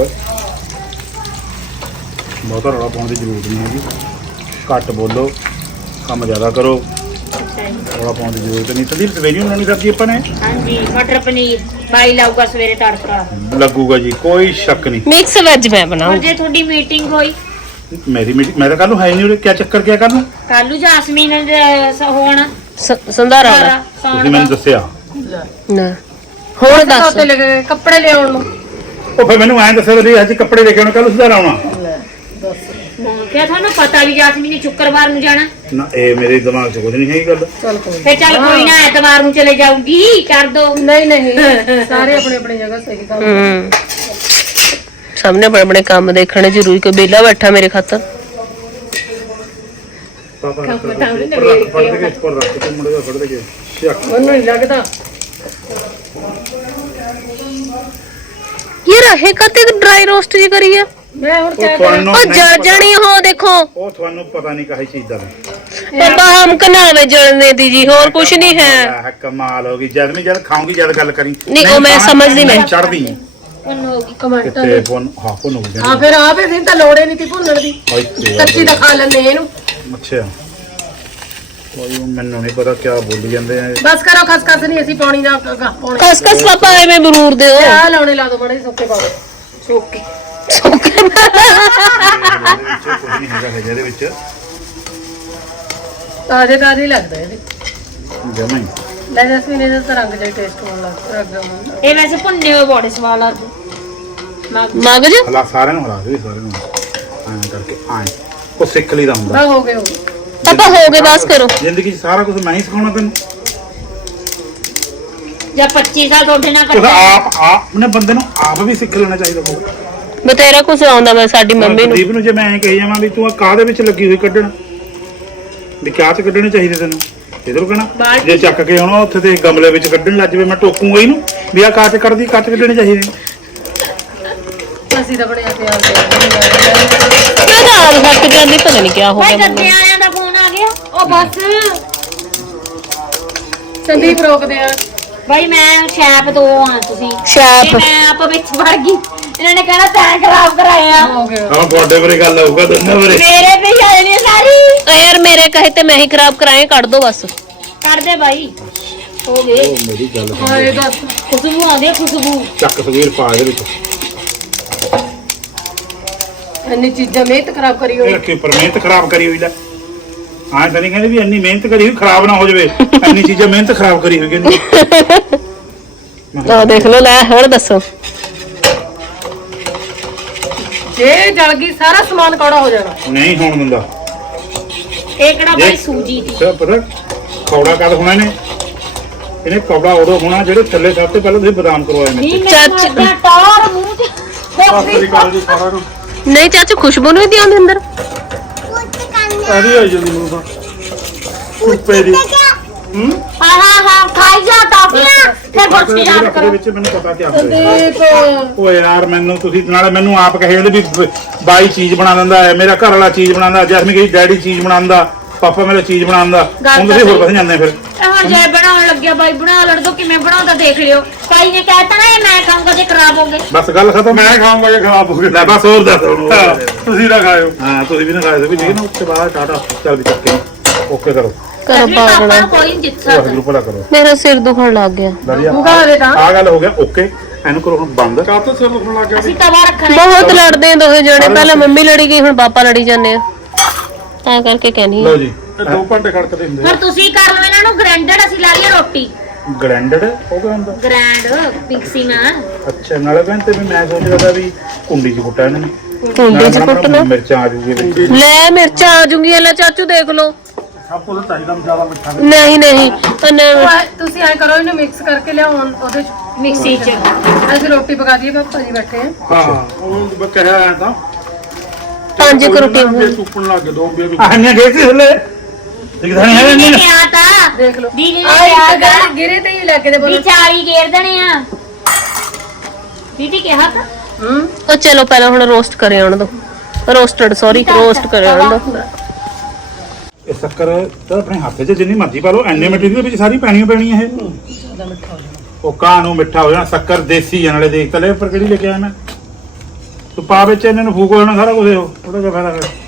[SPEAKER 2] ਬਹੁਤਾ ਰੌਲਾ ਪਾਉਣ ਦੀ ਜ਼ਰੂਰਤ ਨਹੀਂ ਹੈਗੀ। ਘੱਟ ਬੋਲੋ ਕੰਮ ਜ਼ਿਆਦਾ ਕਰੋ। ਰੌਲਾ ਪਾਉਣ ਦੀ ਜ਼ਰੂਰਤ ਨਹੀਂ। ਤਦੀ ਸਵੇਰੀ ਉਹਨਾਂ ਨਹੀਂ ਸਬਜ਼ੀ ਆਪਾਂ ਨੇ
[SPEAKER 1] ਹਾਂਜੀ ਮਟਰ ਪਨੀਰ ਬਾਈ ਲਾਊਗਾ ਸਵੇਰੇ ਤੜਕਾ।
[SPEAKER 2] ਲੱਗੂਗਾ ਜੀ ਕੋਈ ਸ਼ੱਕ ਨਹੀਂ।
[SPEAKER 3] ਮਿਕਸ ਵੈਜ ਮੈਂ
[SPEAKER 1] ਹੁਣ
[SPEAKER 3] ਬਣਾਉਂ।
[SPEAKER 1] ਜੇ ਤੁਹਾਡੀ ਮੀਟਿੰਗ ਹੋਈ
[SPEAKER 2] ਮੇਰੀ ਮੀਟਿੰਗ ਮੈਂ ਤਾਂ ਕੱਲ ਨੂੰ ਹੈ ਨਹੀਂ ਉਰੇ ਕਿਆ ਚੱਕਰ ਕਿਆ ਕਰਨਾ
[SPEAKER 1] ਕੱਲ ਨੂੰ ਜਾਸਮੀਨ ਦੇ ਸ- ਹੋਣਾ
[SPEAKER 3] ਸੰਧਾਰਾ ਵਾਲਾ।
[SPEAKER 1] ਸਾਰਾ
[SPEAKER 2] ਤੁਸੀਂ
[SPEAKER 1] ਸੌਣ
[SPEAKER 2] ਮੈਨੂੰ ਦੱਸਿਆ।
[SPEAKER 3] ਨਾ ਹੁਣ ਦੱਸ।
[SPEAKER 4] ਉੱਤੇ ਲੱਗੇ ਕੱਪੜੇ ਲਿਆਉਣ ਨੂੰ।
[SPEAKER 2] ਉਹ ਫਿਰ ਮੈਨੂੰ ਐਂ ਦੱਸਿਆ ਵੀ ਅੱਜ ਕੱਪੜੇ ਲੈ ਕੇ ਆਉਣਾ ਕੱਲ ਸੁਧਾਰ ਆਉਣਾ।
[SPEAKER 1] ਕਿਆ ਤੁਹਾਨੂੰ ਪਤਾ ਵੀ ਜਾਸਮੀਨ ਨੇ ਸ਼ੁੱਕਰਵਾਰ ਨੂੰ ਜਾਣਾ।
[SPEAKER 2] ਨਾ ਇਹ ਮੇਰੇ ਦਿਮਾਗ 'ਚ ਕੁਝ ਨਹੀਂ ਹੈਗੀ ਗੱਲ।
[SPEAKER 4] ਚੱਲ ਕੋਈ
[SPEAKER 1] ਫਿਰ ਚੱਲ ਕੋਈ ਨਾ ਐਤਵਾਰ ਨੂੰ ਚਲੇ ਜਾਊਗੀ ਕਰ ਦੋ।
[SPEAKER 4] ਨਹੀਂ ਨਹੀਂ ਸਾਰੇ ਆਪਣੀ ਆਪਣੀ ਜਗ੍ਹਾ ਸਹੀ ਗੱਲ।
[SPEAKER 3] ਹੂੰ ਸਾਹਮਣੇ ਬੜੇ ਬੜੇ ਕੰਮ ਦੇਖਣੇ ਜ਼ਰੂਰੀ। ਕੋਈ ਵਿਹਲਾ ਬੈਠਾ ਮੇਰੇ ਖਾਤਰ।
[SPEAKER 2] ਪਾਪਾ ਰੱਖ ਦੇ ਫੜ ਦੇ ਕੇ ਉੱਪਰ ਰੱਖ ਤੇ ਮੁੰਡੇ ਦਾ ਫੜ ਦੇ ਕੇ ਚੱਕ।
[SPEAKER 4] ਮੈਨੂੰ ਨਹੀਂ ਲੱਗਦਾ
[SPEAKER 3] ਯਾਰ ਇਹ ਕਾਤੇ ਡਰਾਈ ਰੋਸਟ ਜੀ ਕਰੀ ਆ।
[SPEAKER 4] ਮੈਂ ਹੁਣ
[SPEAKER 2] ਉਹ
[SPEAKER 4] ਕਹਿ
[SPEAKER 2] ਤੁਹਾਨੂੰ
[SPEAKER 3] ਉਹ
[SPEAKER 2] ਨਹੀਂ
[SPEAKER 3] ਜਲ
[SPEAKER 2] ਪਤਾ।
[SPEAKER 3] ਜਾਣੀ ਹੋ ਦੇਖੋ।
[SPEAKER 2] ਉਹ ਤੁਹਾਨੂੰ ਪਤਾ ਨਹੀਂ ਕਾਹੀ ਚੀਜ਼ ਦਾ
[SPEAKER 3] ਪਾਪਾ ਹਮ ਕਨਾਵੇ ਜਲਨੇ ਦੀ ਜੀ, ਹੋਰ ਕੁਛ ਨਹੀਂ ਹੈ।
[SPEAKER 2] ਹੈ ਕਮਾਲ ਹੋ ਗਈ। ਜਦ ਮੈਂ ਜਦ ਖਾਉਂਗੀ ਜਦ ਗੱਲ ਕਰੀ
[SPEAKER 3] ਨਹੀਂ, ਉਹ ਮੈਂ ਸਮਝਦੀ ਮੈਂ।
[SPEAKER 2] ਚੜਦੀ
[SPEAKER 1] ਪੁੰਨ ਹੋ ਗਈ
[SPEAKER 4] ਕਮੈਂਟਾਂ
[SPEAKER 2] ਤੇ
[SPEAKER 4] ਦੇ
[SPEAKER 2] ਪੁੰਨ ਹਾਂ ਪੁੰਨ ਹੋ ਗਏ
[SPEAKER 4] ਹਾਂ ਫਿਰ ਆਪੇ ਦਿਨ ਤਾਂ ਲੋੜੇ ਨਹੀਂ ਤੀ ਭੁੰਨਣ ਦੀ
[SPEAKER 2] ਹਾਏ ਤੇ
[SPEAKER 4] ਕੱਚੀ ਤਾਂ ਖਾ ਲੈਂਦੇ ਇਹਨੂੰ
[SPEAKER 2] ਅੱਛਾ ਕੋਈ ਮੈਨੂੰ ਨਹੀਂ ਪਤਾ ਕੀ ਬੋਲੀ ਜਾਂਦੇ ਆ ਇਹ।
[SPEAKER 4] ਬਸ ਕਰੋ ਖਸ ਖਸ ਨਹੀਂ ਅਸੀਂ ਪਾਣੀ ਦਾ ਗ- ਗ- ਪਾਉਣੇ
[SPEAKER 3] ਕਸ ਕਸ ਪਾਪਾ ਐਵੇਂ ਬਰੂਰ ਦਿਓ
[SPEAKER 4] ਆ ਲਾਉਣੇ ਲਾ ਦੋ ਬੜੇ ਸੁੱਕੇ ਪਾਓ ਸੁੱਕੇ
[SPEAKER 2] ਇਹਦੇ ਵਿੱਚ ਕੁਝ ਨਹੀਂ ਹੈਗਾ ਹਜੇ ਇਹਦੇ ਵਿੱਚ
[SPEAKER 4] ਤਾਜ਼ੇ ਤਾਜ਼ੇ ਹੀ ਲੱਗਦਾ ਇਹਦੇ
[SPEAKER 2] ਜਮਾਂ ਹੀ
[SPEAKER 4] ਲੈ ਜਸਮੀਨ ਇਹਦਾ ਤਾਂ ਰੰਗ ਜਿਹਾ ਟੇਸਟ ਹੋਣ ਲੱਗ ਰਿਹਾ ਰੰਗ
[SPEAKER 1] ਇਹ ਵੈਸੇ ਭੁੰਨੇ ਹੋਏ ਬੜੇ ਸਵਾਦ ਲੱਗਦੇ
[SPEAKER 3] ਮਗਜ
[SPEAKER 2] ਹਲਾ ਸਾਰਿਆਂ ਨੂੰ ਹਲਾ ਦੇ ਸਾਰਿਆਂ ਨੂੰ ਐਂ ਕਰਕੇ ਐਂ ਉਹ ਸਿੱਖ ਲਈਦਾ ਹੁੰਦਾ
[SPEAKER 4] ਬਸ ਹੋ ਗਏ ਹੋ ਗਏ
[SPEAKER 3] ਪਾਪਾ ਹੋ ਗਏ ਬਸ ਕਰੋ
[SPEAKER 2] ਜ਼ਿੰਦਗੀ 'ਚ ਸਾਰਾ ਕੁਝ ਮੈਂ ਹੀ ਸਿਖਾਉਣਾ ਤੈਨੂੰ
[SPEAKER 1] ਜਾਂ ਪੱਚੀ ਸਾਲ ਤੁਹਾਡੇ ਨਾਲ
[SPEAKER 2] ਕੁਝ
[SPEAKER 1] ਕੱਟਿਆ
[SPEAKER 2] ਆਪ ਆਪ ਨੇ ਬੰਦੇ ਨੂੰ ਆਪ ਵੀ ਸਿੱਖ ਲੈਣਾ ਚਾਹੀਦਾ ਬਹੁਤ
[SPEAKER 3] ਬਤੇਰਾ ਕੁਝ ਆਉਂਦਾ ਮੈਂ ਸਾਡੀ ਮੰਮੀ ਨੂੰ
[SPEAKER 2] ਦੀਪ ਨੂੰ ਜੇ ਮੈਂ ਐਂ ਕਹੀ ਜਾਵਾਂ ਵੀ ਤੂੰ ਆ ਕਾਹਦੇ ਵਿੱਚ ਲੱਗੀ ਹੋਈ ਕੱਢਣ ਵੀ ਕਿਆ ਚ ਕੱਢਣੇ ਚਾਹੀਦੇ ਤੈਨੂੰ ਇਧਰੋਂ ਕਹਿਣਾ ਜੇ ਚੱਕ ਕੇ ਆਉਣਾ ਉੱਥੇ ਤੇ ਗਮਲੇ ਵਿੱਚ ਕੱਢਣ ਲੱਗ ਜਵੇ ਮੈਂ ਟੋਕੂਗਾ ਇਹਨੂੰ ਵੀ ਆ ਕਾਚ ਕੱਢਦੀ ਕੱਚ ਕੱਢਣੇ ਚਾਹੀਦੇ
[SPEAKER 4] ਅਸੀਂ ਤਾਂ ਬੜੇ ਹੱਥੇ ਆ
[SPEAKER 3] ਮੈਂ ਤਾਂ ਆਪ ਹੱਟ ਜਾਂਦੀ ਪਤਾ ਨਹੀਂ ਕੀ ਹੋ
[SPEAKER 1] ਭਾਈ
[SPEAKER 3] ਗਿਆ
[SPEAKER 1] ਗੱਦੇ
[SPEAKER 3] ਮੈਨੂੰ
[SPEAKER 1] ਆਇਆਂ ਦਾ ਫੋਨ ਆ ਗਿਆ
[SPEAKER 4] ਉਹ ਬਸ ਸੰਦੀਪ ਰੋਕਦੇ ਆ
[SPEAKER 1] ਭਾਈ ਮੈਂ ਸ਼ੈਪ ਤੋਂ ਆ ਤੁਸੀਂ
[SPEAKER 3] ਸ਼ੈਪ।
[SPEAKER 1] ਤੇ ਮੈਂ ਆਪ ਵਿੱਚ ਵੜ ਗਈ ਇਹਨਾਂ ਨੇ ਕਹਿਣਾ ਤੈਂ ਖਰਾਬ ਕਰਾਇਆ
[SPEAKER 4] ਹੋ ਗਏ
[SPEAKER 2] ਹਾਂ ਤੁਹਾਡੇ ਬਾਰੇ ਗੱਲ ਆਊਗਾ ਦੋਨਾਂ ਬਾਰੇ
[SPEAKER 1] ਮੇਰੇ ਤੇ ਹੀ ਆ ਜਾਣੀ ਆ ਸਾਰੀ
[SPEAKER 3] ਆ ਯਾਰ ਮੇਰੇ ਕਹੇ ਤੇ ਮੈਂ ਹੀ ਖਰਾਬ ਕਰਾਏ ਕੱਢ ਦੋ ਬਸ
[SPEAKER 1] ਕਰ ਦੇ ਭਾਈ ਹੋ ਗਏ
[SPEAKER 2] ਉਹ ਮੇਰੀ ਗੱਲ ਸੁਣ
[SPEAKER 4] ਹਾਏ ਦੱਸ
[SPEAKER 1] ਖੁਸ਼ਬੂ ਆਉਂਦੀ ਆ ਖੁਸ਼ਬੂ
[SPEAKER 2] ਚੱਕ ਸਵੇਰ ਪਾ ਇਹਦੇ ਵਿੱਚ
[SPEAKER 4] ਇੰਨੀ ਚੀਜ਼ਾਂ ਮਿਹਨਤ ਖਰਾਬ ਕਰੀ
[SPEAKER 2] ਇਹ
[SPEAKER 4] ਹੋਈ
[SPEAKER 2] ਰੱਖੀ ਉੱਪਰ ਮਿਹਨਤ ਖਰਾਬ ਕਰੀ ਹੋਈ ਲੈ ਹਾਂ ਤਾਂ ਨਹੀਂ ਕਹਿੰਦੇ ਵੀ ਇੰਨੀ ਮਿਹਨਤ ਕਰੀ ਹੋਈ ਖਰਾਬ ਨਾ ਹੋ ਜਾਵੇ ਇੰਨੀ ਚੀਜ਼ਾਂ ਮਿਹਨਤ ਖਰਾਬ ਕਰੀ ਹੋਈ ਕਹਿੰਦੀ
[SPEAKER 3] ਆ ਦੇਖ ਲਓ ਲੈ ਹੁਣ ਦੱਸੋ
[SPEAKER 4] ਜੇ ਜਲ ਗਈ ਸਾਰਾ ਸਮਾਨ ਕੌੜਾ ਹੋ ਜਾਣਾ
[SPEAKER 2] ਨਹੀਂ ਹੋਣ ਦਿੰਦਾ
[SPEAKER 1] ਇਹ ਕਿਹੜਾ ਭਾਈ ਸੂਜੀ ਦੀ
[SPEAKER 2] ਸਭ ਪਤਾ ਕੌੜਾ ਕਦ ਹੋਣਾ ਇਹਨੇ ਇਹਨੇ ਕੌੜਾ ਉਦੋਂ ਹੋਣਾ ਜਿਹੜੇ ਥੱਲੇ ਸਭ ਤੋਂ ਪਹਿਲਾਂ ਤੁਸੀਂ ਬਦਾਮ ਕਰਵਾਏ ਨੇ
[SPEAKER 1] ਨਹੀਂ ਮੈਂ
[SPEAKER 3] ਚਾਚੀ-
[SPEAKER 1] ਤੁਹਾਡਾ ਟੌਰ ਮੂੰਹ ਤੇ
[SPEAKER 2] ਸਤਿ ਕਾਲ ਜੀ ਸਾਰਾ ਨੂੰ
[SPEAKER 3] ਨਹੀਂ ਚਾਚੂ ਖੁਸ਼ਬੂ ਨੂੰ ਹੀ ਦੀ ਆਉਂਦੀ ਅੰਦਰ
[SPEAKER 5] ਪੁੱਤ ਕੰਨ
[SPEAKER 2] ਆਦੀ ਆਈ ਜਾਂਦੀ ਮੈਨੂੰ ਤਾਂ ਉੱਪੇ ਦੀ ਹੂੰ
[SPEAKER 1] ਹਾਂ ਹਾਂ ਹਾਂ ਖਾਈ ਜਾ ਟੌਫੀਆਂ ਫਿਰ ਬੁਰਸ਼ ਯਾਦ
[SPEAKER 2] ਦੇ
[SPEAKER 1] ਕਰੋ
[SPEAKER 2] ਵਿੱਚ ਮੈਨੂੰ ਪਤਾ ਕੀ ਹੁੰਦਾ
[SPEAKER 4] ਸੰਦੀਪ
[SPEAKER 2] ਓ ਯਾਰ ਮੈਨੂੰ ਤੁਸੀਂ ਨਾਲੇ ਮੈਨੂੰ ਆਪ ਕਹੇ ਜਾਂਦੇ ਵੀ ਬ- ਬਾਈ ਚੀਜ਼ ਬਣਾ ਦਿੰਦਾ ਹੈ ਮੇਰਾ ਘਰ ਵਾਲਾ ਚੀਜ਼ ਬਣਾਉਂਦਾ ਜੈਸਮੀਨ ਕਹੀ ਡੈਡੀ ਚੀਜ਼ ਬਣਾਉਂਦਾ ਪਾਪਾ ਮੇਰਾ ਚੀਜ਼ ਬਣਾਉਂਦਾ ਹੁਣ ਤੁਸੀਂ ਹੋਰ ਪਾਸੇ ਜਾਂਦੇ ਫਿਰ
[SPEAKER 1] ਇਹ ਹੁਣ ਜੇ ਬਣਾਉਣ ਲੱਗਿਆ ਬਾਈ ਬਣਾ ਲੜ ਦੋ ਕਿਵੇਂ ਬਣਾਉਂਦਾ ਦੇਖ ਲਿਓ ਭਾਈ ਨੇ ਕਹਿਤਾ ਨਾ ਇਹ ਮੈਂ ਖਾਊਂਗਾ ਜੇ ਖਰਾਬ ਹੋ ਗਏ
[SPEAKER 2] ਬਸ ਗੱਲ ਖਤਮ ਮੈਂ ਖਾਊਂਗਾ ਜੇ ਖਰਾਬ ਹੋ ਗਿਆ ਲੈ ਬਸ ਹੋਰ ਦੱਸ ਹੁਣ ਤੁਸੀਂ ਨਾ ਖਾਇਓ ਹਾਂ ਤੁਸੀਂ ਵੀ ਨਾ ਖਾਇਓ ਵੀ ਠੀਕ ਹੈ ਨਾ ਉਸ ਤੋਂ ਬਾਅਦ ਟਾਟਾ ਚੱਲ ਵੀ ਚੱਕੇ ਓਕੇ ਕਰੋ
[SPEAKER 3] ਕਰੋ
[SPEAKER 1] ਅਸਲੀ ਪਾਪਾ
[SPEAKER 3] ਪਾਗਣਾ
[SPEAKER 1] ਨੂੰ ਕੋਈ ਨਹੀਂ ਜਿੱਤ
[SPEAKER 2] ਵਾਹਿਗੁਰੂ
[SPEAKER 1] ਸਕਦਾ
[SPEAKER 2] ਭਲਾ ਕਰੋ
[SPEAKER 3] ਮੇਰਾ ਸਿਰ ਦੁਖਣ ਲੱਗ ਗਿਆ
[SPEAKER 2] ਲੜੀਆ
[SPEAKER 4] ਮੁਗਾ ਦੇ ਤਾਂ
[SPEAKER 2] ਆ ਗੱਲ ਹੋ ਗਿਆ ਓਕੇ ਇਹਨੂੰ ਕਰੋ ਹੁਣ ਬੰਦ ਕਾਤੋਂ ਸਿਰ ਦੁਖਣ ਲੱਗ ਗਿਆ
[SPEAKER 1] ਅਸੀਂ ਤਵਾ ਰੱਖਣਾ ਹੈ।
[SPEAKER 3] ਬਹੁਤ ਲੜਦੇ ਆ ਦੋਹੇ ਜਣੇ ਪਹਿਲਾਂ ਮੰਮੀ ਲੜੀ ਗਈ ਹੁਣ ਪਾਪਾ ਲੜੀ ਜਾਂਦੇ ਆ ਤਾਂ ਕਰਕੇ ਕਹਿਣੀ ਆ
[SPEAKER 2] ਲਓ ਜੀ ਦੋ ਘੰਟੇ ਖੜਕਦੇ ਹੁੰਦੇ
[SPEAKER 1] ਹੁਣ ਤੁਸੀਂ ਕਰ ਲਓ ਇਹਨਾਂ ਨੂੰ ਗ੍ਰੈਂਡਡ ਅਸੀਂ ਲਾ ਲਈਏ ਰੋਟੀ
[SPEAKER 2] ਗ੍ਰੈਂਡਡ ਉਹ ਕਿਹੜਾ ਹੁੰਦਾ
[SPEAKER 1] ਗ੍ਰੈਂਡ ਮਿਕਸੀ ਨਾਲ
[SPEAKER 2] ਅੱਛਾ ਨਾਲੇ ਕਹਿੰਦੇ ਵੀ ਮੈਂ ਸੋਚਦਾ ਤਾ ਵੀ ਕੁੰਡੀ ਚ ਕੁੱਟਾ ਇਹਨਾਂ ਨੇ
[SPEAKER 3] ਕੁੰਡੀ
[SPEAKER 2] ਨਾਲੇ
[SPEAKER 3] ਚ
[SPEAKER 2] ਮਾੜਾ
[SPEAKER 3] ਕੁੱਟ
[SPEAKER 2] ਮਾੜਾ
[SPEAKER 3] ਲਓ
[SPEAKER 2] ਮਿਰਚਾਂ ਆ ਜੂਗੀ ਵਿੱਚ
[SPEAKER 3] ਲੈ ਮਿਰਚਾਂ ਆ ਜੂਗੀਆਂ ਲੈ ਚਾਚੂ ਦੇਖ ਲਓ
[SPEAKER 2] ਸਭ ਕੁਝ ਚਾਹੀਦਾ ਜ਼ਿਆਦਾ ਮਿੱਠਾ
[SPEAKER 3] ਨਹੀਂ ਨਹੀਂ ਉਹਨੇ
[SPEAKER 4] ਉਹ ਐ- ਤੁਸੀਂ ਐ ਕਰੋ ਇਹਨੂੰ ਮਿਕਸ ਕਰਕੇ ਲਿਆਓ ਹੁਣ ਉਹਦੇ ਚ
[SPEAKER 1] ਮਿਕਸੀ ਚ
[SPEAKER 4] ਅਸੀਂ ਰੋਟੀ ਪਕਾ ਦਈਏ ਪਾਪਾ ਜੀ ਬੈਠੇ ਆ
[SPEAKER 2] ਹਾਂ ਉਹ ਮੈਂ ਕਹਿਆ ਆਇਆ ਤਾਂ
[SPEAKER 3] ਪੰਜ ਕੁ ਰੋਟੀਆਂ ਹੋਣ।
[SPEAKER 2] ਸੁੱਕਣ ਲੱਗ ਗਏ ਦੋ ਬੀਆਂ ਵੀ ਆਹਨੇ ਗਏ ਸੀ ਹਲੇ ਦਿਖਦਾ ਨਹੀਂ ਹੈ
[SPEAKER 1] ਦੀਦੀ ਨੇ
[SPEAKER 2] ਨਹੀਂ
[SPEAKER 1] ਕਿਹਾ ਤਾਂ
[SPEAKER 4] ਦੇਖ ਲਓ
[SPEAKER 1] ਦੀਦੀ ਨੇ
[SPEAKER 4] ਆਹ
[SPEAKER 1] ਕਿਹਾ
[SPEAKER 4] ਇੱਕ
[SPEAKER 1] ਤਾਂ
[SPEAKER 4] ਗੱਲ ਗਿਰੇ ਤੇ ਹੀ ਲੱਗੇ ਦੇ ਬੋਲੋ
[SPEAKER 1] ਵਿਚਾਰੀ ਗੇਰ ਦੇਣੇ ਆ ਦੀਦੀ ਕਿਹਾ ਤਾਂ
[SPEAKER 4] ਹੂੰ
[SPEAKER 3] ਉਹ ਚਲੋ ਪਹਿਲਾਂ ਹੁਣ ਰੋਸਟ ਕਰੇ ਆਉਣ ਦੋ ਰੋਸਟਡ ਸੌਰੀ ਰੋਸਟ ਕਰੇ ਆਉਣ ਦੋ
[SPEAKER 2] ਇਹ ਸ਼ੱਕਰ ਤਾਂ ਆਪਣੇ ਹੱਥ 'ਚ ਜਿੰਨੀ ਮਰਜ਼ੀ ਪਾ ਲਓ ਐਨੇ ਮਿੱਠੀ ਦੇ ਵਿੱਚ ਸਾਰੀ ਪੈਣੀਆਂ ਪੈਣੀਆਂ ਇਹ
[SPEAKER 4] ਉਹਦਾ ਮਿੱਠਾ ਹੋ ਜਾਣਾ
[SPEAKER 2] ਉਹ ਕਾਂ ਨੂੰ ਮਿੱਠਾ ਹੋ ਜਾਣਾ ਸ਼ੱਕਰ ਦੇਸੀ ਆ ਨਾਲੇ ਦੇਖ ਤਲੇ ਉੱਪਰ ਕਿਹੜੀ ਲੈ ਕੇ ਆਇਆ ਮੈਂ ਤੂੰ ਪਾ ਵਿੱਚ ਇਹਨਾਂ ਨੂੰ ਫੂਕ ਹੋ ਜਾਣਾ ਸਾਰਾ ਕੁਝ ਉਹਦਾ ਕੀ ਫਾਇਦਾ ਫਿਰ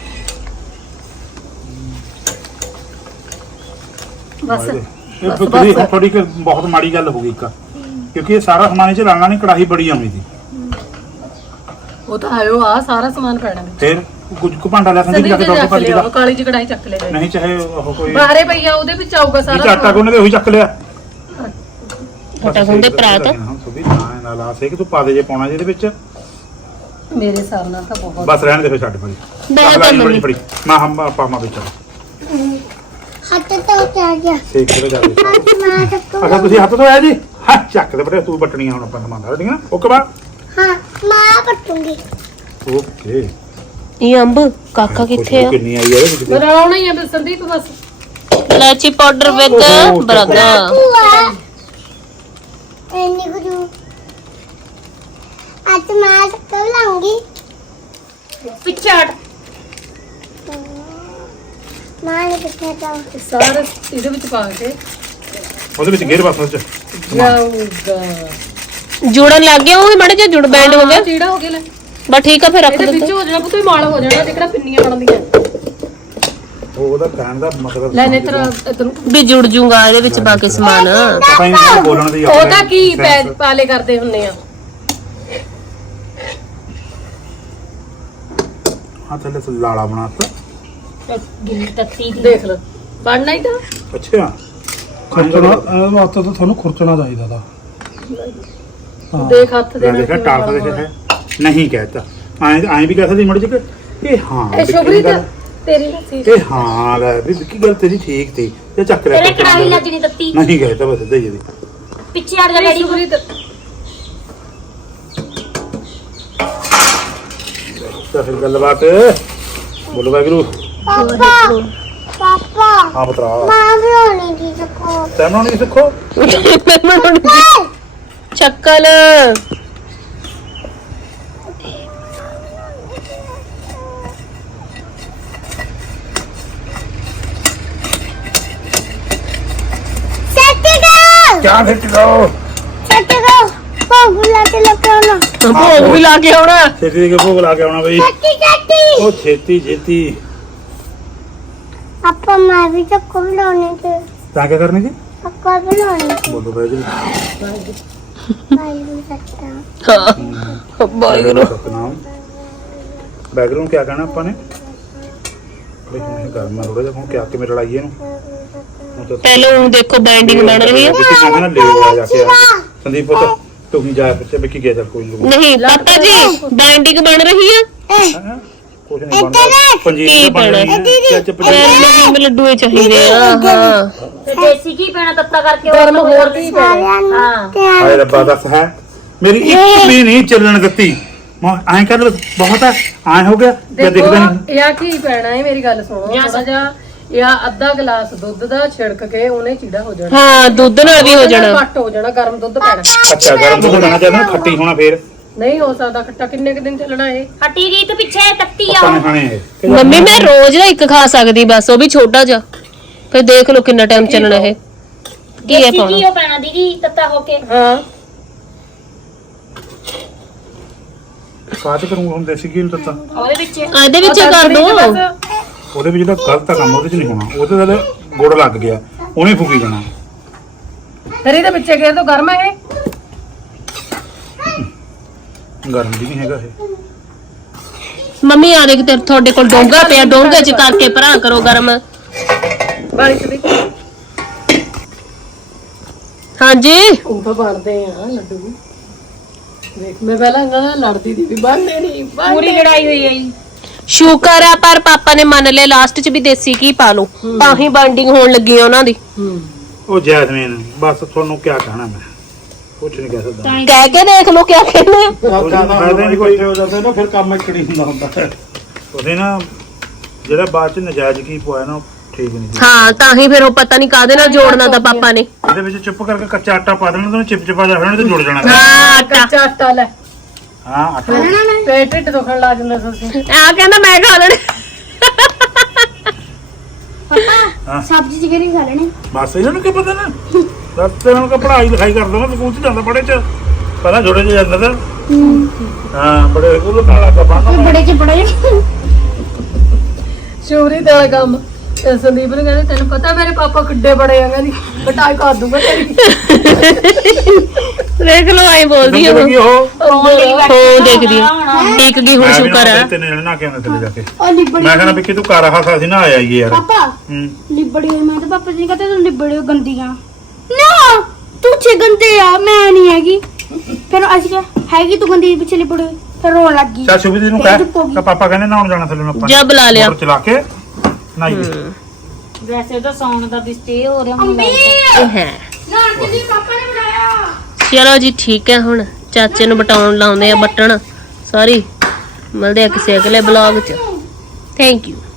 [SPEAKER 4] ਬਸ
[SPEAKER 2] ਇਹ ਤੁਸੀਂ ਥੋੜੀ ਕਿ ਬਹੁਤ ਮਾੜੀ ਗੱਲ ਹੋ ਗਈ ਇੱਕ ਕਿਉਂਕਿ ਇਹ ਸਾਰਾ ਸਮਾਨ ਇਹ ਚ ਲਾਣਾ ਨਹੀਂ ਕੜਾਹੀ ਬੜੀ ਆਉਣੀ ਸੀ
[SPEAKER 4] ਉਹ ਤਾਂ ਆਇਓ ਆ ਸਾਰਾ ਸਮਾਨ ਪੈਣਾ ਵਿੱਚ
[SPEAKER 2] ਫਿਰ ਕੁਝ ਕੁ ਭਾਂਡਾ ਲੈ ਸੰਦੀ
[SPEAKER 4] ਸੰਦੀਪ
[SPEAKER 2] ਜਾ ਕੇ
[SPEAKER 4] ਜੀ
[SPEAKER 2] ਡਾਕਟਰ
[SPEAKER 4] ਚੱਕ
[SPEAKER 2] ਭੱਜ
[SPEAKER 4] ਲਿਆਓ
[SPEAKER 2] ਦਾ
[SPEAKER 4] ਕਾਲੀ ਜੀ ਕੜਾਈ ਚੱਕ ਲੈ ਜਾਓ
[SPEAKER 2] ਨਹੀਂ ਚਾਹੇ ਉਹ ਕੋਈ
[SPEAKER 4] ਬਾਹਰੇ ਪਈਆ ਉਹਦੇ ਵਿੱਚ ਆਊਗਾ
[SPEAKER 2] ਇਹ
[SPEAKER 4] ਸਾਰਾ
[SPEAKER 2] ਆਟਾ ਗੁੰਨ ਕੇ ਉਹੀ ਚੱਕ ਲਿਆ
[SPEAKER 3] ਆਟਾ ਗੁੰਨਦੇ ਪਰਾਤ
[SPEAKER 2] ਸੁਭੀ ਨਾ ਨਾਲ ਆ ਸੇ ਕਿ ਤੂੰ ਪਾ ਦੇ ਜੇ ਪਾਉਣਾ ਜਿਹਦੇ ਵਿੱਚ
[SPEAKER 4] ਮੇਰੇ ਹਿਸਾਬ ਨਾਲ ਤਾਂ ਬਹੁਤ
[SPEAKER 2] ਬਸ ਰਹਿਣ ਦੇ ਫਿਰ ਛੱਡ ਪੜੀ
[SPEAKER 3] ਬਹੁਤ ਆ ਮੰਮੀ।
[SPEAKER 2] ਪੜੀ ਮੈਂ ਹਮ ਪਾਮਾ ਵਿੱਚ
[SPEAKER 5] ਹੱਥ ਤੋਂ ਚਾ ਗਿਆ
[SPEAKER 2] ਸੇਕ ਕੇ ਜਾ
[SPEAKER 5] ਹੱਥ ਮਾਰ ਸਕੋ
[SPEAKER 2] ਅੱਛਾ ਤੁਸੀਂ ਹੱਥ ਧੋਇਆ ਜੀ ਹਾਂ ਚੱਕ ਦੇ ਬੜੇ ਤੂੰ ਬਟਣੀਆਂ ਹੁਣ ਆਪਾਂ ਸਮਾਨ ਠੀਕ ਹੈ ਨਾ ਓਕੇ ਬਾ
[SPEAKER 5] ਹਾਂ ਮਾਂ ਪਟੂੰਗੀ
[SPEAKER 2] ਓਕੇ
[SPEAKER 3] ਇਹ ਅੰਬ ਕਾਕਾ ਕਿੱਥੇ ਆ
[SPEAKER 2] ਕਿੰਨੀ ਆਈ ਹੈ ਇਹਦੇ ਵਿੱਚ
[SPEAKER 4] ਰਲਾਉਣਾ ਹੀ ਆ ਬਸ ਸੰਦੀਪ ਬਸ
[SPEAKER 3] ਇਲਾਚੀ ਪਾਊਡਰ ਵਿਦ
[SPEAKER 2] ਓਹੋ,
[SPEAKER 3] ਬਰਾਦਾ
[SPEAKER 5] ਭੂਆ ਐਨੀ ਗੁਰੂ ਅੱਜ ਮਾਂ ਸਕੋ ਲਾਂਗੀ
[SPEAKER 1] ਪਿੱਛੇ ਹਟ
[SPEAKER 5] ਮਾਂ ਨੇ ਕਿੱਥੇ ਜਾਉ
[SPEAKER 4] ਸਾਰਾ ਇਹਦੇ ਵਿੱਚ ਪਾ ਕੇ
[SPEAKER 2] ਉਹਦੇ ਵਿੱਚ ਗੇਰ ਬਸ ਵਿੱਚ
[SPEAKER 4] ਜਾਊਗਾ
[SPEAKER 3] ਜੁੜਨ ਲੱਗ ਗਿਆ ਉਹ ਵੀ ਮੜੇ ਜੇ ਜੁੜ ਬੈਂਡ ਹੋ ਗਿਆ
[SPEAKER 4] ਚੀੜਾ ਹੋ ਗਿਆ ਲੈ
[SPEAKER 3] ਬਸ ਠੀਕ ਆ ਫਿਰ ਰੱਖ
[SPEAKER 4] ਇਹਦੇ
[SPEAKER 3] ਦਿੱਤਾ
[SPEAKER 4] ਵਿੱਚ ਹੋ ਜਾਣਾ ਪੁੱਤ ਮਾਲ ਹੋ ਜਾਣਾ ਜਿਹੜਾ ਪਿੰਨੀਆਂ ਬਣਦੀਆਂ
[SPEAKER 2] ਉਹ ਉਹਦਾ ਕਹਿਣ ਦਾ ਮਤਲਬ
[SPEAKER 4] ਲੈ ਨੇ ਤੇਰਾ ਤੈਨੂੰ
[SPEAKER 3] ਵੀ ਜੁੜ ਜੂਗਾ ਇਹਦੇ ਵਿੱਚ ਬਾਕੀ ਸਮਾਨ
[SPEAKER 2] ਪਤਾ ਹੀ ਨਹੀਂ ਬੋਲਣ ਦੀ
[SPEAKER 4] ਉਹ ਤਾਂ ਕੀ ਪੈ- ਪਾਲੇ ਕਰਦੇ ਹੁੰਨੇ ਆ
[SPEAKER 2] ਹਾਂ ਥੱਲੇ ਤੋਂ ਲਾਲਾ ਬਣਾਤਾ
[SPEAKER 1] ਗਿੰਨੀ ਤੱਤੀ ਦੀ
[SPEAKER 4] ਦੇਖ ਲਓ ਬਣਨਾ ਹੀ ਤਾਂ
[SPEAKER 2] ਅੱਛਾ
[SPEAKER 6] ਖੁਰਚਣਾ ਇਹ ਵਾਸਤੇ ਤਾਂ ਤੁਹਾਨੂੰ ਖੁਰਚਣਾ ਚਾਹੀਦਾ ਦਾ
[SPEAKER 4] ਦੇਖ ਹੱਥ ਦੇ
[SPEAKER 2] ਲੈ ਦੇਖਿਆ ਟਾਪ ਦੇਖਿਆ ਹੈ ਨਹੀਂ ਕਹਿਤਾ ਐਂ ਐਂ ਵੀ ਕਹਿ ਸਕਦੀ ਮੜ ਜੀ ਇਹ ਹਾਂ
[SPEAKER 4] ਇਹ
[SPEAKER 2] ਵਿੱਕੀ
[SPEAKER 4] ਸ਼ੁਭਰੀ
[SPEAKER 2] ਦੀ
[SPEAKER 4] ਤਾਂ
[SPEAKER 2] ਗੱਲ-
[SPEAKER 4] ਤੇਰੀ ਸੀ
[SPEAKER 2] ਇਹ ਹਾਂ ਲੈ ਵੀ ਵਿੱਕੀ ਗੱਲ ਤੇਰੀ ਠੀਕ ਤੀ ਇਹ ਚੱਕ ਲੈ
[SPEAKER 1] ਤੇਰੇ ਕੜਾਹੀ ਲੱਗਣੀ ਤੱਤੀ
[SPEAKER 2] ਨਹੀਂ ਕਹਿਤਾ ਬਸ ਇਦਾਂ ਹੀ ਇਹਦੀ
[SPEAKER 1] ਪਿੱਛੇ ਹਟ ਜਾ ਡੈਡੀ
[SPEAKER 4] ਸ਼ੁਭਰੀ ਤਾਂ
[SPEAKER 2] ਤਾਂ ਫਿਰ ਗੱਲਬਾਤ ਬੋਲੋ ਵਾਹਿਗੁਰੂ
[SPEAKER 5] ਪਾਪਾ ਪਾਪਾ
[SPEAKER 2] ਹਾਂ ਬਤਰਾ
[SPEAKER 5] ਮਾਂ ਵੀ ਹੋਣੀ ਦੀ ਸਕੋ
[SPEAKER 2] ਤੈਨੂੰ ਨਹੀਂ ਸਿੱਖੋ
[SPEAKER 3] ਚੱਕਲ
[SPEAKER 5] ਸੱਤੀ ਗਾ
[SPEAKER 2] ਕਿਆ ਫਿਰ ਟਿਕਾਓ
[SPEAKER 5] ਸੱਤੀ ਗਾ ਭੋਗ ਲਾ ਕੇ ਲਗਾਉਣਾ
[SPEAKER 3] ਭੋਗ ਵੀ ਲਾ ਕੇ ਆਉਣਾ
[SPEAKER 2] ਛੇਤੀ ਦੇ ਕੇ ਭੋਗ ਲਾ ਕੇ ਆਉਣਾ ਬਈ
[SPEAKER 5] ਸੱਤੀ ਸੱਤੀ
[SPEAKER 2] ਉਹ ਛੇਤੀ ਛੇਤੀ
[SPEAKER 5] ਪਾਪਾ ਮੈਂ ਵੀ ਸਕੋ ਬਣਾਉਣੀ ਤੇ
[SPEAKER 2] ਤਾਂ ਕੀ ਕਰਨੀ ਸੀ
[SPEAKER 5] ਪੱਕਾ ਬਣਾਉਣੀ ਤੇ
[SPEAKER 2] ਬੋਲੋ ਵਾਹਿਗੁਰੂ
[SPEAKER 5] ਭਾਈ ਵੀ ਸਕਤਾ
[SPEAKER 3] ਹਾਂ ਵਾਹਿਗੁਰੂ
[SPEAKER 2] ਸਤਨਾਮ ਵਾਹਿਗੁਰੂ ਨੂੰ ਕਿਆ ਕਹਿਣਾ ਆਪਾਂ ਨੇ ਬਈ ਹੁਣ ਇਹ ਕਰਨਾ ਥੋੜਾ ਜਿਹਾ ਹੁਣ ਕਿਆ ਕਿਵੇਂ ਲੜਾਈ ਇਹਨੂੰ ਹੁਣ ਤਾਂ
[SPEAKER 3] ਪਹਿਲਾਂ ਦੇਖੋ ਬਾਈਂਡਿੰਗ ਬਣ ਰਹੀ ਹੈ
[SPEAKER 2] ਵਿੱਕੀ ਮੈਂ ਕਹਿੰਦਾ ਲੈ ਆ ਜਾ ਕੇ ਆ ਸੰਦੀਪ ਪੁੱਤ ਤੂੰ ਹੀ ਜਾ ਪਿੱਛੇ ਵਿੱਕੀ ਗਿਆ ਚੱਲ ਕੋਈ ਨਹੀਂ
[SPEAKER 3] ਨਹੀਂ ਪਾਪਾ ਜੀ ਬਾਈਂਡਿੰਗ ਬਣ ਰਹੀ ਹੈ
[SPEAKER 2] ਕੁਝ ਨਹੀਂ ਬਣਦਾ ਪੰਜੀਰੀ
[SPEAKER 3] ਕੀ
[SPEAKER 2] ਤਾਂ ਬਣ ਰਹੀ ਹੈ ਕਿਆ ਚ ਪੰਜੀਰੀ
[SPEAKER 3] ਮੈਨੂੰ ਵੀ ਲੱਡੂਏ ਚਾਹੀਦੇ ਆ ਹਾਂ
[SPEAKER 1] ਤੇ ਦੇਸੀ ਕੀ ਪੈਣਾ ਤੱਤਾ ਕਰਕੇ
[SPEAKER 4] ਗਰਮ ਹੋਰ ਕੀ
[SPEAKER 5] ਸਾਰਿਆਂ ਨੂੰ
[SPEAKER 1] ਹਾਂ
[SPEAKER 5] ਤੇ
[SPEAKER 2] ਹਾਏ ਰੱਬਾ ਦੱਸ ਹੈ ਮੇਰੀ ਇੱਕ ਵੀ ਨਹੀਂ ਚੱਲਣ ਦਿੱਤੀ ਮੈਂ ਐਂ ਕਰ ਲਓ, ਬਹੁਤ ਹੈ ਐਂ ਹੋ ਗਿਆ ਜੇ
[SPEAKER 4] ਦੇਖੋ
[SPEAKER 2] ਦਿਖਦਾ ਨਹੀਂ
[SPEAKER 4] ਇਹ ਕੀ ਪੈਣਾ ਹੈ ਮੇਰੀ ਗੱਲ ਸੁਣੋ ਥੋੜਾ ਜਿਹਾ ਇਹ ਅੱਧਾ ਗਲਾਸ ਦੁੱਧ ਦਾ ਛਿੜਕ ਕੇ ਉਹਨੇ ਚੀੜਾ ਹੋ ਜਾਣਾ
[SPEAKER 3] ਹਾਂ ਦੁੱਧ ਨਾਲ ਵੀ ਹੋ ਜਾਣਾ
[SPEAKER 4] ਘੱਟ ਹੋ ਜਾਣਾ ਗਰਮ ਦੁੱਧ ਪੈਣਾ
[SPEAKER 2] ਅੱਛਾ ਗਰਮ ਦੁੱਧ ਲੈਣਾ ਚਾਹੀਦਾ ਨਾ ਖੱਟੀ ਹੋਣਾ ਫੇਰ
[SPEAKER 4] ਨਹੀਂ ਹੋ ਸਕਦਾ ਖੱਟਾ ਕਿੰਨੇ ਕੁ ਦਿਨ ਚੱਲਣਾ ਇਹ
[SPEAKER 1] ਹਟੀ ਰੀਤ ਪਿੱਛੇ ਤੱਤੀ ਆ
[SPEAKER 2] ਆਪਾਂ ਨੇ ਖਾਣੇ ਇਹ
[SPEAKER 3] ਮੰਮੀ ਮੈਂ ਰੋਜ਼ ਦਾ ਇੱਕ ਖਾ ਸਕਦੀ ਬਸ ਉਹ ਵੀ ਛੋਟਾ ਜਿਹਾ ਫਿਰ ਦੇਖ ਲਓ ਕਿੰਨਾ ਟਾਈਮ ਚੱਲਣਾ ਇਹ ਕੀ ਹੈ
[SPEAKER 1] ਦੇਸੀ ਕੀ
[SPEAKER 3] ਪਾਉਣਾ
[SPEAKER 1] ਉਹ ਪੈਣਾ ਦੀਦੀ ਤੱਤਾ ਹੋ ਕੇ
[SPEAKER 4] ਹਾਂ
[SPEAKER 2] ਬਾਅਦ ਚ ਕਰੂੰਗਾ ਹੁਣ ਦੇਸੀ ਘੀ ਨੂੰ ਦਿੱਤਾ
[SPEAKER 1] ਉਹਦੇ ਵਿੱਚ
[SPEAKER 3] ਇਹਦੇ ਵਿੱਚ ਕਰ ਦੋ
[SPEAKER 2] ਉਹਦੇ ਵਿੱਚ ਜਿਹੜਾ ਗਲਤ ਆ ਕੰਮ ਉਹਦੇ ਚ ਨਹੀਂ ਹੋਣਾ ਉਹਦੇ ਨਾਲ ਗੁੜ ਲੱਗ ਗਿਆ ਉਹਨੇ ਫੂਕੀ ਜਾਣਾ
[SPEAKER 4] ਫਿਰ ਇਹਦੇ ਵਿੱਚੇ ਗਏ ਤਾਂ ਗਰਮ ਹੈ ਇਹ
[SPEAKER 2] ਗਰਮ ਵੀ ਨਹੀਂ ਹੈਗਾ ਇਹ
[SPEAKER 3] ਮੰਮੀ ਆ ਦੇਖ ਤੇ ਤੁਹਾਡੇ ਕੋਲ ਡੋਂਗਾ ਪਿਆ ਡੋਂਗੇ ਚ ਕਰਕੇ ਭਰਾ ਕਰੋ ਗਰਮ
[SPEAKER 4] ਬਾਰਿਸ਼ ਦੀ
[SPEAKER 3] ਹਾਂਜੀ
[SPEAKER 4] ਉਹ ਤਾਂ ਬਣਦੇ ਆ ਲੱਡੂ ਦੇਖ ਮੈਂ ਪਹਿਲਾਂ ਇਹਨਾਂ ਨਾਲ ਲੜਦੀ ਸੀ ਵੀ ਬਣਨੇ ਨਹੀਂ
[SPEAKER 1] ਪੂਰੀ ਲੜਾਈ ਹੋਈ ਹੈ ਜੀ
[SPEAKER 3] ਸ਼ੁਕਰ ਆ ਪਰ ਪਾਪਾ ਨੇ ਮੰਨ ਲਿਆ ਲਾਸਟ ਚ ਵੀ ਦੇਸੀ ਘੀ ਪਾ ਲਓ ਤਾਂ ਹੀ ਬਾਈਂਡਿੰਗ ਹੋਣ ਲੱਗੀ ਆ ਉਹਨਾਂ ਦੀ
[SPEAKER 4] ਹੂੰ
[SPEAKER 2] ਉਹ ਜੈਸਮੀਨ ਬਸ ਤੁਹਾਨੂੰ ਕੀ ਕਹਿਣਾ ਮੈਂ ਕੁਝ ਨਹੀਂ ਕਹਿ ਸਕਦਾ
[SPEAKER 3] ਕਹਿ ਕੇ ਦੇਖ ਲਓ ਕਿਆ ਕਹਿੰਦੇ ਆ
[SPEAKER 2] ਫਾਇਦਾ ਨਹੀਂ ਕੋਈ
[SPEAKER 6] ਹੋ ਜਾਂਦਾ ਨਾ ਫਿਰ ਕੰਮ ਇਕੜੀ ਹੁੰਦਾ ਹੁੰਦਾ
[SPEAKER 2] ਉਹਦੇ ਨਾ ਜਿਹੜਾ ਬਾਅਦ ਚ ਨਜਾਇਜ਼ ਕੀ ਪਵਾਇਆ ਨਾ ਉਹ ਠੀਕ ਨਹੀਂ ਸੀ
[SPEAKER 3] ਹਾਂ ਤਾਂ ਹੀ ਫਿਰ ਉਹ ਪਤਾ ਨਹੀਂ ਕਾਦੇ ਨਾਲ ਜੋੜਨਾ ਤਾਂ ਪਾਪਾ ਨੇ
[SPEAKER 2] ਇਹਦੇ ਵਿੱਚ ਚੁੱਪ ਕਰਕੇ ਕੱਚਾ ਆਟਾ ਪਾ ਦੇਣਾ ਤਾਂ ਚਿਪਚਿਪਾ ਜਾ ਹੋਣਾ ਤੇ ਜੁੜ ਜਾਣਾ
[SPEAKER 3] ਹਾਂ ਆਟਾ
[SPEAKER 4] ਕੱਚਾ ਆਟਾ ਲੈ
[SPEAKER 2] ਹਾਂ ਆਟਾ
[SPEAKER 4] ਪੇਟ ਢਿੱਡ ਦੁਖਣ ਲੱਗ ਜਾਂਦਾ ਤੁਸੀਂ
[SPEAKER 3] ਆ ਕਹਿੰਦਾ ਮੈਂ ਖਾ ਲੈਣੇ
[SPEAKER 2] ਹਾਂ।
[SPEAKER 5] ਸਬਜ਼ੀ ਚ ਕਿਹੜੀ ਖਾ ਲੈਣੇ
[SPEAKER 2] ਬਸ ਇਹਨਾਂ ਨੂੰ ਕੀ ਪਤਾ ਨਾ ਦੱਸ ਇਹਨਾਂ ਨੂੰ ਕਿ ਪੜ੍ਹਾਈ ਲਿਖਾਈ ਕਰਦਾ ਨਾ ਸਕੂਲ ਚ ਜਾਂਦਾ ਬੜੇ ਚ ਪਹਿਲਾਂ ਛੋਟੇ ਜਿਹੇ ਜਾਂਦਾ ਤਾਂ ਹਾਂ ਬੜੇ ਸਕੂਲ ਕਾਲਾ ਦਾ ਬਾਣਾ
[SPEAKER 5] ਬੜੇ ਚ ਬੜੇ
[SPEAKER 4] ਚੋਰੀ ਦਾ ਕੰਮ ਤੇ ਸੰਦੀਪ ਨੂੰ ਕਹਿੰਦੇ ਤੈਨੂੰ ਪਤਾ ਮੇਰੇ ਪਾਪਾ ਕਿੱਡੇ ਬੜੇ ਆ ਕਹਿੰਦੀ ਬਟਾਈ ਕਰ ਦੂੰਗਾ ਤੇਰੀ
[SPEAKER 3] ਦੇਖ ਲਓ ਐ ਬੋਲਦੀ ਆ
[SPEAKER 2] ਕੀ ਉਹ
[SPEAKER 3] ਹੋ ਦੇਖਦੀ ਆ ਠੀਕ ਗਈ ਹੁਣ ਸ਼ੁਕਰ ਆ
[SPEAKER 2] ਤਿੰਨ ਜਣੇ ਨਾ ਕੇ ਆਉਂਦੇ ਥੱਲੇ ਜਾ ਕੇ
[SPEAKER 5] ਉਹ ਲਿਬੜੀ
[SPEAKER 2] ਮੈਂ ਕਹਿੰਦਾ ਵਿੱਕੀ ਤੂੰ ਕਰ ਰਹਾ ਸੀ ਨਾ ਆਇਆ ਹੀ ਯਾਰ
[SPEAKER 5] ਪਾਪਾ
[SPEAKER 2] ਹੂੰ
[SPEAKER 5] ਲਿਬੜੀ ਹੋਈ ਮੈਂ ਤਾਂ ਪਾਪਾ ਜੀ ਕਹਿੰਦੇ ਤੂੰ ਲਿਬੜੀ ਹੋਈ ਗੰਦੀਆਂ ਨਾ ਤੂੰ ਛੇ ਗੰਦੇ ਆ ਮੈਂ ਨਹੀਂ ਹੈਗੀ ਫਿਰ ਅਸੀਂ ਕਿਹਾ ਹੈਗੀ ਤੂੰ ਗੰਦੀ ਪਿੱਛੇ ਲਿਬੜੀ ਹੋਈ ਫਿਰ ਰੋਣ ਲੱਗ ਗਈ
[SPEAKER 2] ਚੱਲ ਸ਼ੁਭੀ ਨੂੰ ਕਹਿ ਤਾਂ ਪਾਪਾ ਕਹਿੰਦੇ ਨਹਾਉਣ ਜਾਣਾ ਥੱਲੇ ਨੂੰ ਆਪਾਂ
[SPEAKER 3] ਜਾ ਬੁਲਾ ਲਿਆ
[SPEAKER 2] ਮੋਟਰ ਚਲਾ ਕੇ ਨਹਾਈ
[SPEAKER 1] ਵੈਸੇ ਤਾਂ ਸੌਣ ਦਾ ਵੀ ਸਟੇ ਹੋ ਰਿਹਾ
[SPEAKER 5] ਅੰਮੀ
[SPEAKER 3] ਇਹ ਹੈ
[SPEAKER 5] ਨਾ ਕਿਦੀ ਪਾਪਾ ਨੇ ਬਣਾਇਆ
[SPEAKER 3] ਚਲੋ ਜੀ ਠੀਕ ਹੈ ਹੁਣ ਚਾਚੇ ਨੂੰ ਬਟਾਉਣ ਲਾਉਂਦੇ ਆ ਬਟਣ ਸੌਰੀ ਮਿਲਦੇ ਆ ਕਿਸੇ ਅਗਲੇ ਬਲੌਗ 'ਚ ਥੈਂਕ ਯੂ